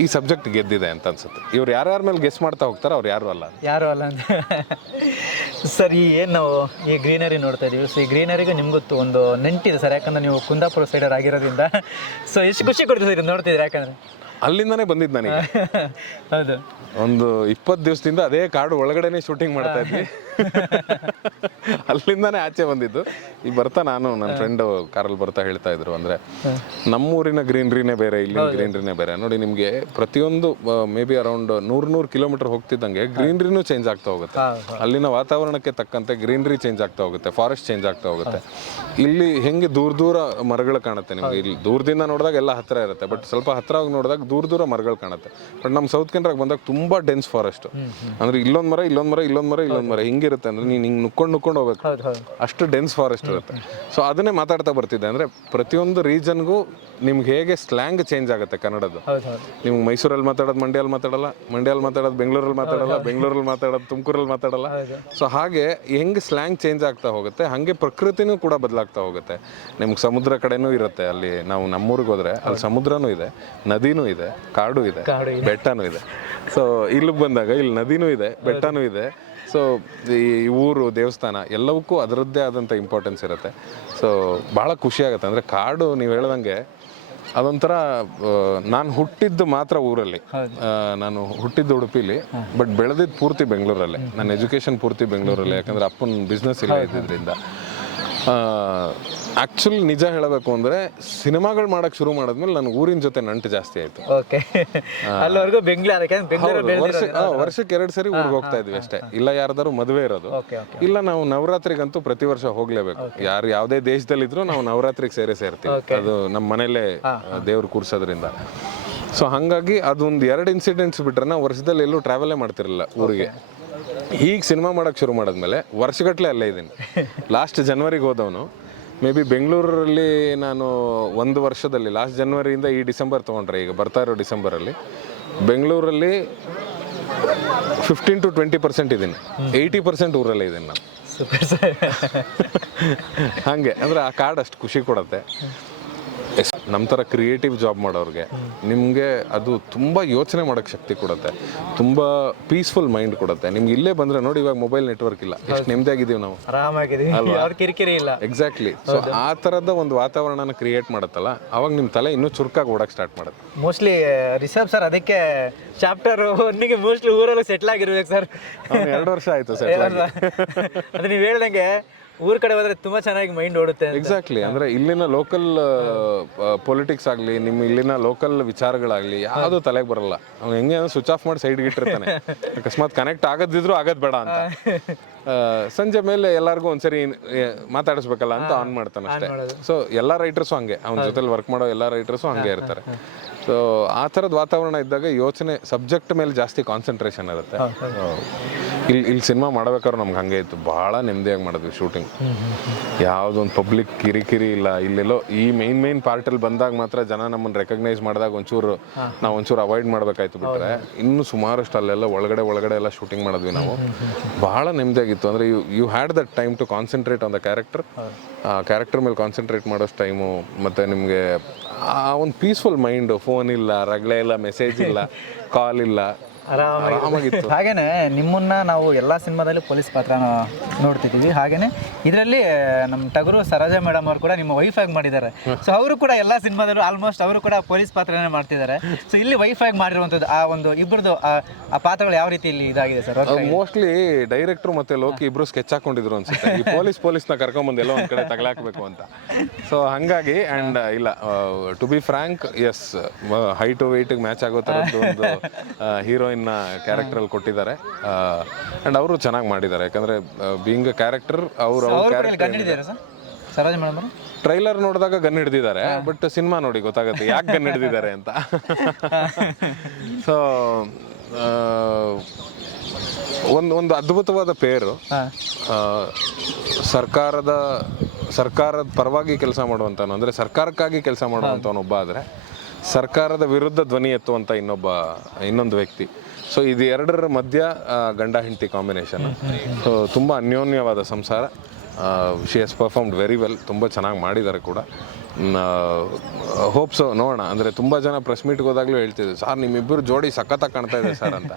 ಈ ಸಬ್ಜೆಕ್ಟ್ ಗೆದ್ದಿದೆ ಅಂತ ಅನ್ಸುತ್ತೆ. ಇವ್ರು ಯಾರ್ಯಾರ ಮೇಲೆ ಗೆಸ್ ಮಾಡ್ತಾ ಹೋಗ್ತಾರೋ ಅವ್ರು ಯಾರು ಅಲ್ಲ. ಯಾರು ಅಲ್ಲ ಅಂತ. ಸರ್ ಈ ಏನು ನಾವು ಈ ಗ್ರೀನರಿ ನೋಡ್ತಾ ಇದೀವಿ, ಸೊ ಈ ಗ್ರೀನರಿಗೂ ನಿಮ್ಗೊತ್ತು ಒಂದು ನೆಂಟಿದೆ ಸರ್, ಯಾಕಂದ್ರೆ ನೀವು ಕುಂದಾಪುರ ಸೈಡರ್ ಆಗಿರೋದ್ರಿಂದ. ಸೊ ಎಷ್ಟು ಖುಷಿ ಕೊಡ್ತಿದ್ದೀರಿ ನೋಡ್ತಿದ್ರಿ, ಯಾಕಂದ್ರೆ ಅಲ್ಲಿಂದಾನೇ ಬಂದಿದ್ದು ನನಗೆ. ಹೌದು, ಒಂದು 20 ದಿವಸದಿಂದ ಅದೇ ಕಾಡು ಒಳಗಡೆನೆ ಶೂಟಿಂಗ್ ಮಾಡ್ತಾ ಇದ್ವಿ. ಅಲ್ಲಿಂದಾನೇ ಆಚೆ ಬಂದಿದ್ದು. ಈಗ ಬರ್ತಾ ನಾನು ನನ್ನ ಫ್ರೆಂಡ್ ಕಾರಲ್ಲಿ ಬರ್ತಾ ಹೇಳ್ತಾ ಇದ್ರು, ಅಂದ್ರೆ ನಮ್ಮೂರಿನ ಗ್ರೀನರಿನೇ ಬೇರೆ, ಇಲ್ಲಿನ ಗ್ರೀನರಿನೇ ಬೇರೆ. ನೋಡಿ ನಿಮಗೆ ಪ್ರತಿಯೊಂದು ಮೇ ಬಿ ಅರೌಂಡ್ 100 ಕಿಲೋಮೀಟರ್ ಹೋಗ್ತಿದ್ದಂಗೆ ಗ್ರೀನರಿನೂ ಚೇಂಜ್ ಆಗ್ತಾ ಹೋಗುತ್ತೆ. ಅಲ್ಲಿನ ವಾತಾವರಣಕ್ಕೆ ತಕ್ಕಂತೆ ಗ್ರೀನರಿ ಚೇಂಜ್ ಆಗ್ತಾ ಹೋಗುತ್ತೆ, ಫಾರೆಸ್ಟ್ ಚೇಂಜ್ ಆಗ್ತಾ ಹೋಗುತ್ತೆ. ಇಲ್ಲಿ ಹೆಂಗೆ ದೂರ ದೂರ ಮರಗಳು ಕಾಣುತ್ತೆ ನಿಮ್ಗೆ, ಇಲ್ಲಿ ದೂರದಿಂದ ನೋಡಿದಾಗ ಎಲ್ಲ ಹತ್ರ ಇರುತ್ತೆ, ಬಟ್ ಸ್ವಲ್ಪ ಹತ್ರ ಹೋಗಿ ನೋಡಿದಾಗ ದೂರ ದೂರ ಮರಗಳು ಕಾಣುತ್ತೆ. ಬಟ್ ನಮ್ಮ ಸೌತ್ ಕೆನರಾಗ ಬಂದಾಗ ತುಂಬಾ ಡೆನ್ಸ್ ಫಾರೆಸ್ಟ್, ಅಂದ್ರೆ ಇಲ್ಲೊಂದ್ ಮರ ಇಲ್ಲೊಂದ್ ಮರ ಇಲ್ಲೊಂದ್ ಮರ ಇಲ್ಲೊಂದ್ ಮರ ಹಿಂಗಿರುತ್ತೆ. ಅಂದ್ರೆ ನೀನು ಹಿಂಗೆ ನುಕ್ಕೊಂಡು ಹೋಗ್ಬೇಕು, ಅಷ್ಟು ಡೆನ್ಸ್ ಫಾರೆಸ್ಟ್ ಇರುತ್ತೆ. ಸೊ ಅದನ್ನೇ ಮಾತಾಡ್ತಾ ಬರ್ತಿದ್ದೆ, ಅಂದ್ರೆ ಪ್ರತಿಯೊಂದು ರೀಜನ್ಗೂ ನಿಮ್ಗೆ ಹೇಗೆ ಸ್ಲ್ಯಾಂಗ್ ಚೇಂಜ್ ಆಗುತ್ತೆ ಕನ್ನಡದ್ದು. ನಿಮ್ಗೆ ಮೈಸೂರಲ್ಲಿ ಮಾತಾಡೋದು ಮಂಡ್ಯಲ್ಲಿ ಮಾತಾಡಲ್ಲ, ಮಂಡ್ಯಲ್ಲಿ ಮಾತಾಡೋದು ಬೆಂಗಳೂರಲ್ಲಿ ಮಾತಾಡಲ್ಲ, ಬೆಂಗಳೂರಲ್ಲಿ ಮಾತಾಡೋದು ತುಮಕೂರಲ್ಲಿ ಮಾತಾಡಲ್ಲ. ಸೊ ಹಾಗೆ ಹೆಂಗೆ ಸ್ಲ್ಯಾಂಗ್ ಚೇಂಜ್ ಆಗ್ತಾ ಹೋಗುತ್ತೆ, ಹಾಗೆ ಪ್ರಕೃತಿನೂ ಕೂಡ ಬದಲಾಗ್ತಾ ಹೋಗುತ್ತೆ. ನಿಮ್ಗೆ ಸಮುದ್ರ ಕಡೆನೂ ಇರುತ್ತೆ, ಅಲ್ಲಿ ನಾವು ನಮ್ಮೂರಿಗೆ ಹೋದ್ರೆ ಅಲ್ಲಿ ಸಮುದ್ರನೂ ಇದೆ, ನದಿನೂ ಇದೆ, ಕಾಡು ಇದೆ, ಬೆಟ್ಟನೂ ಇದೆ. ಸೊ ಇಲ್ಲಿಗೆ ಬಂದಾಗ ಇಲ್ಲಿ ನದಿನೂ ಇದೆ, ಬೆಟ್ಟನೂ ಇದೆ. ಸೊ ಈ ಊರು ದೇವಸ್ಥಾನ ಎಲ್ಲವಕ್ಕೂ ಅದರದ್ದೇ ಆದಂಥ ಇಂಪಾರ್ಟೆನ್ಸ್ ಇರುತ್ತೆ. ಸೊ ಭಾಳ ಖುಷಿ ಆಗುತ್ತೆ. ಅಂದರೆ ಕಾಡು ನೀವು ಹೇಳ್ದಂಗೆ ಅದೊಂಥರ, ನಾನು ಹುಟ್ಟಿದ್ದು ಮಾತ್ರ ಊರಲ್ಲಿ, ನಾನು ಹುಟ್ಟಿದ್ದು ಉಡುಪಿಲಿ, ಬಟ್ ಬೆಳೆದಿದ್ದು ಪೂರ್ತಿ ಬೆಂಗಳೂರಲ್ಲೇ. ನನ್ನ ಎಜುಕೇಷನ್ ಪೂರ್ತಿ ಬೆಂಗಳೂರಲ್ಲೇ, ಯಾಕಂದರೆ ಅಪ್ಪನ ಬಿಸ್ನೆಸ್ ಇಲ್ಲ ಇದ್ದಿದ್ದರಿಂದ. ಆ್ಯಕ್ಚುಲಿ ನಿಜ ಹೇಳಬೇಕು ಅಂದರೆ ಸಿನಿಮಾಗಳು ಮಾಡೋಕ್ಕೆ ಶುರು ಮಾಡಿದ್ಮೇಲೆ ನನ್ನ ಊರಿನ ಜೊತೆ ನಂಟು ಜಾಸ್ತಿ ಆಯಿತು. ವರ್ಷಕ್ಕೆ 2 ಸರಿ ಊರಿಗೆ ಹೋಗ್ತಾ ಇದ್ವಿ ಅಷ್ಟೇ. ಇಲ್ಲ ಯಾರ್ದಾರು ಮದುವೆ ಇರೋದು, ಇಲ್ಲ ನಾವು ನವರಾತ್ರಿಗಂತೂ ಪ್ರತಿ ವರ್ಷ ಹೋಗ್ಲೇಬೇಕು. ಯಾರು ಯಾವುದೇ ದೇಶದಲ್ಲಿದ್ರು ನಾವು ನವರಾತ್ರಿಗೆ ಸೇರ್ತೀವಿ. ಅದು ನಮ್ಮ ಮನೇಲೆ ದೇವ್ರು ಕೂರ್ಸೋದ್ರಿಂದ. ಸೊ ಹಾಗಾಗಿ ಅದೊಂದು 2 ಇನ್ಸಿಡೆಂಟ್ಸ್ ಬಿಟ್ರೆ ನಾವು ವರ್ಷದಲ್ಲಿ ಎಲ್ಲೂ ಟ್ರಾವೆಲೇ ಮಾಡ್ತಿರಲಿಲ್ಲ ಊರಿಗೆ. ಈಗ ಸಿನಿಮಾ ಮಾಡೋಕ್ಕೆ ಶುರು ಮಾಡಿದ್ಮೇಲೆ ವರ್ಷಗಟ್ಟಲೆ ಅಲ್ಲೇ ಇದ್ದೀನಿ. ಲಾಸ್ಟ್ ಜನವರಿಗೆ ಹೋದವನು, ಮೇ ಬಿ ಬೆಂಗಳೂರಲ್ಲಿ ನಾನು 1 ವರ್ಷದಲ್ಲಿ ಲಾಸ್ಟ್ ಜನವರಿಯಿಂದ ಈ ಡಿಸೆಂಬರ್ ತೊಗೊಂಡ್ರೆ, ಈಗ ಬರ್ತಾ ಇರೋ ಡಿಸೆಂಬರಲ್ಲಿ ಬೆಂಗಳೂರಲ್ಲಿ 15 to 20% ಇದ್ದೀನಿ, 80% ಊರಲ್ಲೇ ಇದ್ದೀನಿ ನಾನು. ಹಾಗೆ ಅಂದರೆ ಆ ಕಾರ್ಡ್ ಅಷ್ಟು ಖುಷಿ ಕೊಡುತ್ತೆ. ನಮ್ಮ ಥರ ಕ್ರಿಯೇಟಿವ್ ಜಾಬ್ ಮಾಡೋರಿಗೆ ನಿಮಗೆ ಅದು ತುಂಬ ಯೋಚನೆ ಮಾಡೋಕ್ಕೆ ಶಕ್ತಿ ಕೊಡುತ್ತೆ, ತುಂಬ ಪೀಸ್ಫುಲ್ ಮೈಂಡ್ ಕೊಡುತ್ತೆ. ನಿಮ್ಗೆ ಇಲ್ಲೇ ಬಂದರೆ ನೋಡಿ, ಇವಾಗ ಮೊಬೈಲ್ ನೆಟ್ವರ್ಕ್ ಇಲ್ಲ, ಎಷ್ಟು ನೆಮ್ಮದಿಯಾಗಿದ್ದೀವಿ ನಾವು, ಕಿರಿಕಿರಿ ಇಲ್ಲ. ಎಕ್ಸಾಕ್ಟ್ಲಿ. ಸೊ ಆ ಥರದ ಒಂದು ವಾತಾವರಣನ ಕ್ರಿಯೇಟ್ ಮಾಡುತ್ತಲ್ಲ, ಅವಾಗ ನಿಮ್ಮ ತಲೆ ಇನ್ನೂ ಚುರುಕಾಗಿ ಓಡಕ್ಕೆ ಸ್ಟಾರ್ಟ್ ಮಾಡುತ್ತೆ. ಮೋಸ್ಟ್ಲಿ ರಿಷಬ್ ಸರ್ ಅದಕ್ಕೆ ಚಾಪ್ಟರ್ 1ಗೆ ಮೋಸ್ಟ್ಲಿ ಊರಲ್ಲಿ ಸೆಟ್ಲ್ ಆಗಿರ್ಬೇಕು ಸರ್. 2 ವರ್ಷ ಆಯಿತು ಸೆಟ್ಲ್ ಆಗಿ. ಅದು ನೀವು ಹೇಳ್ದಂಗೆ ಊರ್ ಕಡೆ ಹೋದ್ರೆ ತುಂಬಾ ಚೆನ್ನಾಗಿ ಮೈಂಡ್ ಓಡುತ್ತೆ. ಎಕ್ಸಾಕ್ಟ್ಲಿ. ಅಂದ್ರೆ ಇಲ್ಲಿನ ಲೋಕಲ್ ಪೊಲಿಟಿಕ್ಸ್ ಆಗಲಿ, ನಿಮ್ಮ ಇಲ್ಲಿನ ಲೋಕಲ್ ವಿಚಾರಗಳಾಗಲಿ ಯಾವುದು ತಲೆಗೆ ಬರಲ್ಲ. ಅವ್ನು ಹೆಂಗೆ ಸ್ವಿಚ್ ಆಫ್ ಮಾಡಿ ಸೈಡ್ಗೆ ಇಟ್ಟಿರ್ತಾನೆ, ಅಕಸ್ಮಾತ್ ಕನೆಕ್ಟ್ ಆಗದಿದ್ರು ಆಗದ್ ಬೇಡ ಅಂತ. ಸಂಜೆ ಮೇಲೆ ಎಲ್ಲರಿಗೂ ಒಂದ್ಸರಿ ಮಾತಾಡಿಸ್ಬೇಕಲ್ಲ ಅಂತ ಆನ್ ಮಾಡ್ತಾನೆ ಅಷ್ಟೇ. ಸೊ ಎಲ್ಲ ರೈಟರ್ಸು ಹಂಗೆ, ಅವನ ಜೊತೆಲಿ ವರ್ಕ್ ಮಾಡೋ ಎಲ್ಲ ರೈಟರ್ಸು ಹಂಗೆ ಇರ್ತಾರೆ. ಸೊ ಆ ಥರದ ವಾತಾವರಣ ಇದ್ದಾಗ ಯೋಚನೆ, ಸಬ್ಜೆಕ್ಟ್ ಮೇಲೆ ಜಾಸ್ತಿ ಕಾನ್ಸಂಟ್ರೇಷನ್ ಇರುತ್ತೆ. ಇಲ್ಲಿ ಸಿನಿಮಾ ಮಾಡ್ಬೇಕಾದ್ರೆ ನಮ್ಗೆ ಹಂಗೆ ಇತ್ತು, ಭಾಳ ನೆಮ್ಮದಿಯಾಗಿ ಮಾಡಿದ್ವಿ ಶೂಟಿಂಗ್. ಯಾವುದೊಂದು ಪಬ್ಲಿಕ್ ಕಿರಿಕಿರಿ ಇಲ್ಲ. ಇಲ್ಲೆಲ್ಲೋ ಈ ಮೇನ್ ಪಾರ್ಟಲ್ಲಿ ಬಂದಾಗ ಮಾತ್ರ ಜನ ನಮ್ಮನ್ನು ರೆಕಗ್ನೈಸ್ ಮಾಡಿದಾಗ ನಾವು ಒಂಚೂರು ಅವಾಯ್ಡ್ ಮಾಡಬೇಕಾಯ್ತು. ಬಿಟ್ಟರೆ ಇನ್ನು ಸುಮಾರಷ್ಟು ಅಲ್ಲೆಲ್ಲ ಒಳಗಡೆ ಎಲ್ಲ ಶೂಟಿಂಗ್ ಮಾಡಿದ್ವಿ ನಾವು. ಭಾಳ ನೆಮ್ಮದಿಯಾಗಿತ್ತು. ಅಂದರೆ you had that time to concentrate on the character. ಆ ಕ್ಯಾರೆಕ್ಟರ್ ಮೇಲೆ ಕಾನ್ಸಂಟ್ರೇಟ್ ಮಾಡೋಷ್ಟು ಟೈಮು, ಮತ್ತು ನಿಮಗೆ ಆ ಒಂದು ಪೀಸ್ಫುಲ್ ಮೈಂಡು. ಫೋನ್ ಇಲ್ಲ, ರಗಳೆ ಇಲ್ಲ, ಮೆಸೇಜ್ ಇಲ್ಲ, ಕಾಲ್ ಇಲ್ಲ, ಆರಾಮಾಗಿತ್ತು. ಹಾಗೇನೆ ನಿಮ್ಮನ್ನ ನಾವು ಎಲ್ಲ ಸಿನಿಮಾದಲ್ಲಿ ಪೊಲೀಸ್ ಪಾತ್ರ ನೋಡ್ತಿದ್ದೀವಿ. ಹಾಗೇನೆ ಇದರಲ್ಲಿ ನಮ್ಮ ಟಗರು ಸರೋಜಾ ಮೇಡಮ್ ಅವರು ಕೂಡ ನಿಮ್ಮ ವೈಫ್ ಆಗಿ ಮಾಡಿದ್ದಾರೆ. ಸೊ ಅವರು ಕೂಡ ಎಲ್ಲ ಸಿನಿಮಾದಲ್ಲೂ ಆಲ್ಮೋಸ್ಟ್ ಅವರು ಕೂಡ ಪೊಲೀಸ್ ಪಾತ್ರನೇ ಮಾಡ್ತಿದ್ದಾರೆ. ಸೊ ಇಲ್ಲಿ ವೈಫ್ ಆಗಿ ಮಾಡಿರುವಂಥದ್ದು ಆ ಒಂದು ಇಬ್ಬರದು ಆ ಪಾತ್ರಗಳು ಯಾವ ರೀತಿ ಇಲ್ಲಿ ಇದಾಗಿದೆ ಸರ್? ಮೋಸ್ಟ್ಲಿ ಡೈರೆಕ್ಟ್ರು ಮತ್ತೆ ಲೋಕಿ ಇಬ್ರು ಸ್ಕೆಚ್ ಹಾಕೊಂಡಿದ್ರು ಅನ್ಸುತ್ತೆ, ಈ ಪೊಲೀಸ್ನ ಕರ್ಕೊಂಬಂದು ಎಲ್ಲೋ ಒಂದ್ ಕಡೆ ತಗಲಾಕಬೇಕು ಅಂತ. ಸೊ ಹಂಗಾಗಿ ಆ್ಯಂಡ್ ಇಲ್ಲ, to be frank, yes, height ವೆಯ್ಟಿಗೆ ಮ್ಯಾಚ್ ಆಗೋ ಥರದ್ದು ಒಂದು ಹೀರೋಯಿನ್ ಕ್ಯಾರೆಕ್ಟರ್ ಕೊಟ್ಟಿದ್ದಾರೆ. ಅಂಡ್ ಅವರು ಚೆನ್ನಾಗಿ ಮಾಡಿದ್ದಾರೆ. ಯಾಕಂದ್ರೆ ಬೀಯಿಂಗ್ ಅ ಕ್ಯಾರೆಕ್ಟರ್ ಅವರು ಟ್ರೈಲರ್ ನೋಡಿದಾಗ ಗನ್ ಹಿಡಿದಿದ್ದಾರೆ, ಬಟ್ ಸಿನಿಮಾ ನೋಡಿ ಗೊತ್ತಾಗುತ್ತೆ ಯಾಕೆ ಗನ್ ಹಿಡಿದಿದ್ದಾರೆ ಅಂತ. ಸೊ ಒಂದು ಅದ್ಭುತವಾದ ಪೇರು. ಸರ್ಕಾರದ ಪರವಾಗಿ ಕೆಲಸ ಮಾಡುವಂಥವನು, ಅಂದರೆ ಸರ್ಕಾರಕ್ಕಾಗಿ ಕೆಲಸ ಮಾಡುವಂಥವನೊಬ್ಬ, ಆದರೆ ಸರ್ಕಾರದ ವಿರುದ್ಧ ಧ್ವನಿ ಎತ್ತುವಂಥ ಇನ್ನೊಂದು ವ್ಯಕ್ತಿ. ಸೊ ಇದು ಎರಡರ ಮಧ್ಯ ಗಂಡ ಹೆಂಡತಿ ಕಾಂಬಿನೇಷನ್. ಸೊ ತುಂಬ ಅನ್ಯೋನ್ಯವಾದ ಸಂಸಾರ. She has performed very well, ತುಂಬ ಚೆನ್ನಾಗಿ ಮಾಡಿದ್ದಾರೆ ಕೂಡ. ಹೋಪ್ಸೋ ನೋಡೋಣ. ಅಂದರೆ ತುಂಬ ಜನ ಪ್ರೆಸ್ ಮೀಟ್ಗೆ ಹೋದಾಗಲೂ ಹೇಳ್ತಿದ್ರು, ಸರ್ ನಿಮ್ಮಿಬ್ಬರು ಜೋಡಿ ಸಖತ್ತಾಗಿ ಕಾಣ್ತಾ ಇದೆ ಸರ್ ಅಂತ.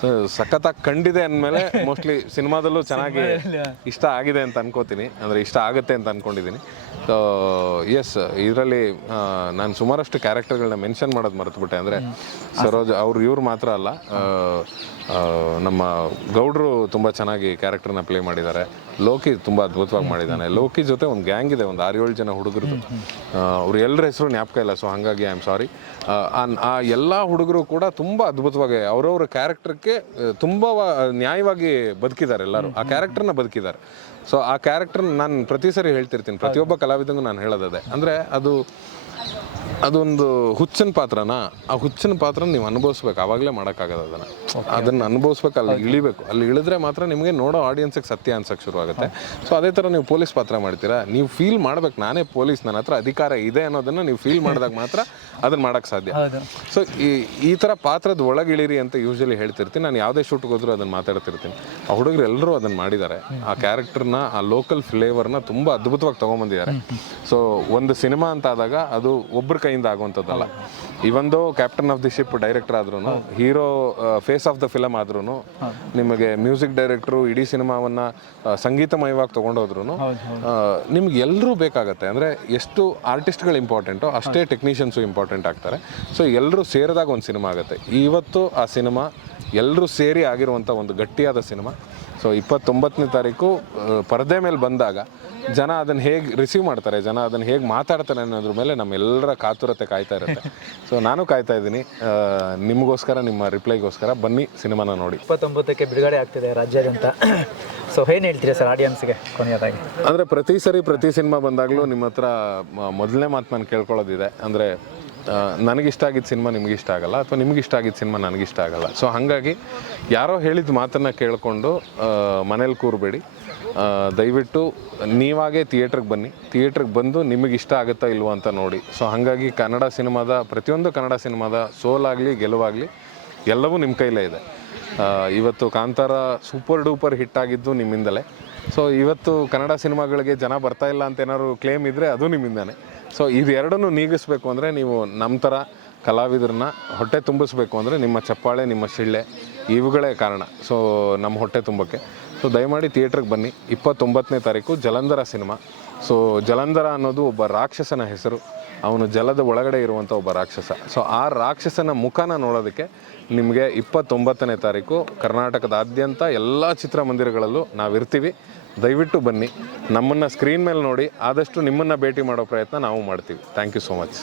ಸೊ ಸಖತ್ತಾಗಿ ಕಂಡಿದೆ ಅಂದಮೇಲೆ ಮೋಸ್ಟ್ಲಿ ಸಿನಿಮಾದಲ್ಲೂ ಚೆನ್ನಾಗಿ ಇಷ್ಟ ಆಗಿದೆ ಅಂತ ಅನ್ಕೋತೀನಿ, ಅಂದರೆ ಇಷ್ಟ ಆಗುತ್ತೆ ಅಂತ ಅಂದ್ಕೊಂಡಿದ್ದೀನಿ. ಸೊ ಎಸ್, ಇದರಲ್ಲಿ ನಾನು ಸುಮಾರಷ್ಟು ಕ್ಯಾರೆಕ್ಟರ್ಗಳನ್ನ ಮೆನ್ಷನ್ ಮಾಡೋದು ಮರೆತುಬಿಟ್ಟೆ. ಅಂದರೆ ಸರೋಜ್ ಇವ್ರು ಮಾತ್ರ ಅಲ್ಲ, ನಮ್ಮ ಗೌಡ್ರು ತುಂಬ ಚೆನ್ನಾಗಿ ಕ್ಯಾರೆಕ್ಟರ್ನ ಪ್ಲೇ ಮಾಡಿದ್ದಾರೆ. ಲೋಕಿ ತುಂಬ ಅದ್ಭುತವಾಗಿ ಮಾಡಿದ್ದಾನೆ. ಲೋಕಿ ಜೊತೆ ಒಂದು ಗ್ಯಾಂಗ್ ಇದೆ, ಒಂದು 6-7 ಜನ ಹುಡುಗರು. ಅವ್ರು ಎಲ್ಲರ ಹೆಸರು ಜ್ಞಾಪಕ ಇಲ್ಲ, ಸೊ ಹಾಗಾಗಿ ಐ ಆಮ್ ಸಾರಿ. ಆ ಎಲ್ಲ ಹುಡುಗರು ಕೂಡ ತುಂಬ ಅದ್ಭುತವಾಗಿ ಅವರವ್ರ ಕ್ಯಾರೆಕ್ಟರ್ಗೆ ತುಂಬ ನ್ಯಾಯವಾಗಿ ಬದುಕಿದ್ದಾರೆ. ಎಲ್ಲರೂ ಆ ಕ್ಯಾರೆಕ್ಟರ್ನ ಬದುಕಿದ್ದಾರೆ. ಸೊ ಆ ಕ್ಯಾರೆಕ್ಟರ್ ನಾನು ಪ್ರತಿ ಸರಿ ಹೇಳ್ತಿರ್ತೀನಿ, ಪ್ರತಿಯೊಬ್ಬ ಕಲಾವಿದಂಗೂ ನಾನು ಹೇಳೋದೇ, ಅಂದರೆ ಅದೊಂದು ಹುಚ್ಚನ ಪಾತ್ರನ, ಆ ಹುಚ್ಚನ ಪಾತ್ರ ನೀವು ಅನುಭವಿಸ್ಬೇಕು, ಆವಾಗಲೇ ಮಾಡೋಕ್ಕಾಗೋದು. ಅದನ್ನು ಅನುಭವಿಸ್ಬೇಕು, ಅಲ್ಲಿ ಇಳಿಬೇಕು. ಅಲ್ಲಿ ಇಳಿದ್ರೆ ಮಾತ್ರ ನಿಮಗೆ ನೋಡೋ ಆಡಿಯನ್ಸಿಗೆ ಸತ್ಯ ಅನ್ಸಕ್ಕೆ ಶುರು ಆಗುತ್ತೆ. ಸೊ ಅದೇ ಥರ ನೀವು ಪೊಲೀಸ್ ಪಾತ್ರ ಮಾಡ್ತೀರಾ, ನೀವು ಫೀಲ್ ಮಾಡ್ಬೇಕು, ನಾನೇ ಪೊಲೀಸ್, ನನ್ನ ಹತ್ರ ಅಧಿಕಾರ ಇದೆ ಅನ್ನೋದನ್ನು ನೀವು ಫೀಲ್ ಮಾಡಿದಾಗ ಮಾತ್ರ ಅದನ್ನು ಮಾಡೋಕ್ಕೆ ಸಾಧ್ಯ. ಸೊ ಈ ಥರ ಪಾತ್ರದ ಒಳಗೆ ಇಳಿರಿ ಅಂತ ಯೂಶ್ವಲಿ ಹೇಳ್ತಿರ್ತೀನಿ. ನಾನು ಯಾವುದೇ ಶೂಟ್ಗೆ ಹೋದ್ರೂ ಅದನ್ನು ಮಾತಾಡ್ತಿರ್ತೀನಿ. ಆ ಹುಡುಗರು ಎಲ್ಲರೂ ಅದನ್ನು ಮಾಡಿದ್ದಾರೆ. ಆ ಕ್ಯಾರೆಕ್ಟರ್ನ, ಆ ಲೋಕಲ್ ಫ್ಲೇವರ್ನ ತುಂಬ ಅದ್ಭುತವಾಗಿ ತೊಗೊಂಬಂದಿದ್ದಾರೆ. ಸೊ ಒಂದು ಸಿನಿಮಾ ಅಂತ ಆದಾಗ ಅದು ಒಬ್ಬರ ಕೈಯಿಂದ ಆಗುವಂಥದ್ದಲ್ಲ. ಇವೊಂದು captain of the ship director ಆದ್ರೂ, hero face of the film ಆದ್ರೂ, ನಿಮಗೆ ಮ್ಯೂಸಿಕ್ ಡೈರೆಕ್ಟ್ರು ಇಡೀ ಸಿನಿಮಾವನ್ನು ಸಂಗೀತಮಯವಾಗಿ ತೊಗೊಂಡೋದ್ರೂ ನಿಮ್ಗೆ ಎಲ್ಲರೂ ಬೇಕಾಗತ್ತೆ. ಅಂದರೆ ಎಷ್ಟು ಆರ್ಟಿಸ್ಟ್ಗಳು ಇಂಪಾರ್ಟೆಂಟು ಅಷ್ಟೇ ಟೆಕ್ನಿಷಿಯನ್ಸು ಇಂಪಾರ್ಟೆಂಟ್ ಆಗ್ತಾರೆ. ಸೊ ಎಲ್ಲರೂ ಸೇರಿದಾಗ ಒಂದು ಸಿನಿಮಾ ಆಗುತ್ತೆ. ಇವತ್ತು ಆ ಸಿನಿಮಾ ಎಲ್ಲರೂ ಸೇರಿ ಆಗಿರುವಂಥ ಒಂದು ಗಟ್ಟಿಯಾದ ಸಿನಿಮಾ. ಸೊ 29ನೇ ತಾರೀಕು ಪರದೆ ಮೇಲೆ ಬಂದಾಗ ಜನ ಅದನ್ನು ಹೇಗೆ ರಿಸೀವ್ ಮಾಡ್ತಾರೆ, ಜನ ಅದನ್ನು ಹೇಗೆ ಮಾತಾಡ್ತಾರೆ ಅನ್ನೋದ್ರ ಮೇಲೆ ನಮ್ಮೆಲ್ಲರ ಕಾತುರತೆ ಕಾಯ್ತಾ ಇರುತ್ತೆ. ಸೊ ನಾನು ಕಾಯ್ತಾ ಇದ್ದೀನಿ ನಿಮಗೋಸ್ಕರ, ನಿಮ್ಮ ರಿಪ್ಲೈಗೋಸ್ಕರ. ಬನ್ನಿ ಸಿನಿಮಾನ ನೋಡಿ. 29ಕ್ಕೆ ಬಿಡುಗಡೆ ಆಗ್ತಿದೆ ರಾಜ್ಯಾದ್ಯಂತ. ಸೊ ಏನು ಹೇಳ್ತೀರಿ ಸರ್ ಆಡಿಯನ್ಸ್ಗೆ ಕೊನೆಯದಾಗಿ? ಅಂದರೆ ಪ್ರತಿ ಸಿನಿಮಾ ಬಂದಾಗಲೂ ನಿಮ್ಮ ಹತ್ರ ಮೊದಲನೇ ಮಾತು ನಾನು ಕೇಳ್ಕೊಳ್ಳೋದಿದೆ. ಅಂದರೆ ನನಗಿಷ್ಟ ಆಗಿದ್ದ ಸಿನಿಮಾ ನಿಮಗಿಷ್ಟ ಆಗಲ್ಲ, ಅಥವಾ ನಿಮಗಿಷ್ಟ ಆಗಿದ್ದ ಸಿನಿಮಾ ನನಗಿಷ್ಟ ಆಗಲ್ಲ. ಸೊ ಹಾಗಾಗಿ ಯಾರೋ ಹೇಳಿದ ಮಾತನ್ನು ಕೇಳಿಕೊಂಡು ಮನೇಲಿ ಕೂರಬೇಡಿ. ದಯವಿಟ್ಟು ನೀವಾಗೇ ಥಿಯೇಟ್ರಿಗೆ ಬನ್ನಿ. ಥಿಯೇಟ್ರಿಗೆ ಬಂದು ನಿಮಗಿಷ್ಟ ಆಗುತ್ತಾ ಇಲ್ವೋ ಅಂತ ನೋಡಿ. ಸೊ ಹಾಗಾಗಿ ಪ್ರತಿಯೊಂದು ಕನ್ನಡ ಸಿನಿಮಾದ ಸೋಲಾಗಲಿ ಗೆಲುವಾಗಲಿ ಎಲ್ಲವೂ ನಿಮ್ಮ ಕೈಲೇ ಇದೆ. ಇವತ್ತು ಕಾಂತಾರ ಸೂಪರ್ ಡೂಪರ್ ಹಿಟ್ ಆಗಿದ್ದು ನಿಮ್ಮಿಂದಲೇ. ಸೊ ಇವತ್ತು ಕನ್ನಡ ಸಿನಿಮಾಗಳಿಗೆ ಜನ ಬರ್ತಾ ಇಲ್ಲ ಅಂತ ಏನಾದ್ರು ಕ್ಲೇಮ್ ಇದ್ದರೆ ಅದು ನಿಮ್ಮಿಂದಾನೆ. ಸೊ ಇದೆರಡನ್ನೂ ನೀಗಿಸ್ಬೇಕು ಅಂದರೆ ನೀವು ನಮ್ಮ ಥರ ಕಲಾವಿದರನ್ನ ಹೊಟ್ಟೆ ತುಂಬಿಸ್ಬೇಕು ಅಂದರೆ ನಿಮ್ಮ ಚಪ್ಪಾಳೆ, ನಿಮ್ಮ ಶಿಳ್ಳೆ ಇವುಗಳೇ ಕಾರಣ. ಸೊ ನಮ್ಮ ಹೊಟ್ಟೆ ತುಂಬಕ್ಕೆ. ಸೊ ದಯಮಾಡಿ ಥಿಯೇಟ್ರಿಗೆ ಬನ್ನಿ. 29ನೇ ತಾರೀಕು ಜಲಂಧರ ಸಿನಿಮಾ. ಸೊ ಜಲಂಧರ ಅನ್ನೋದು ಒಬ್ಬ ರಾಕ್ಷಸನ ಹೆಸರು. ಅವನು ಜಲದ ಒಳಗಡೆ ಇರುವಂಥ ಒಬ್ಬ ರಾಕ್ಷಸ. ಸೊ ಆ ರಾಕ್ಷಸನ ಮುಖನ ನೋಡೋದಕ್ಕೆ ನಿಮಗೆ 29ನೇ ತಾರೀಕು ಕರ್ನಾಟಕದಾದ್ಯಂತ ಎಲ್ಲ ಚಿತ್ರಮಂದಿರಗಳಲ್ಲೂ ನಾವಿರ್ತೀವಿ. ದಯವಿಟ್ಟು ಬನ್ನಿ, ನಮ್ಮನ್ನು ಸ್ಕ್ರೀನ್ ಮೇಲೆ ನೋಡಿ. ಆದಷ್ಟು ನಿಮ್ಮನ್ನು ಭೇಟಿ ಮಾಡೋ ಪ್ರಯತ್ನ ನಾವು ಮಾಡ್ತೀವಿ. Thank you so much.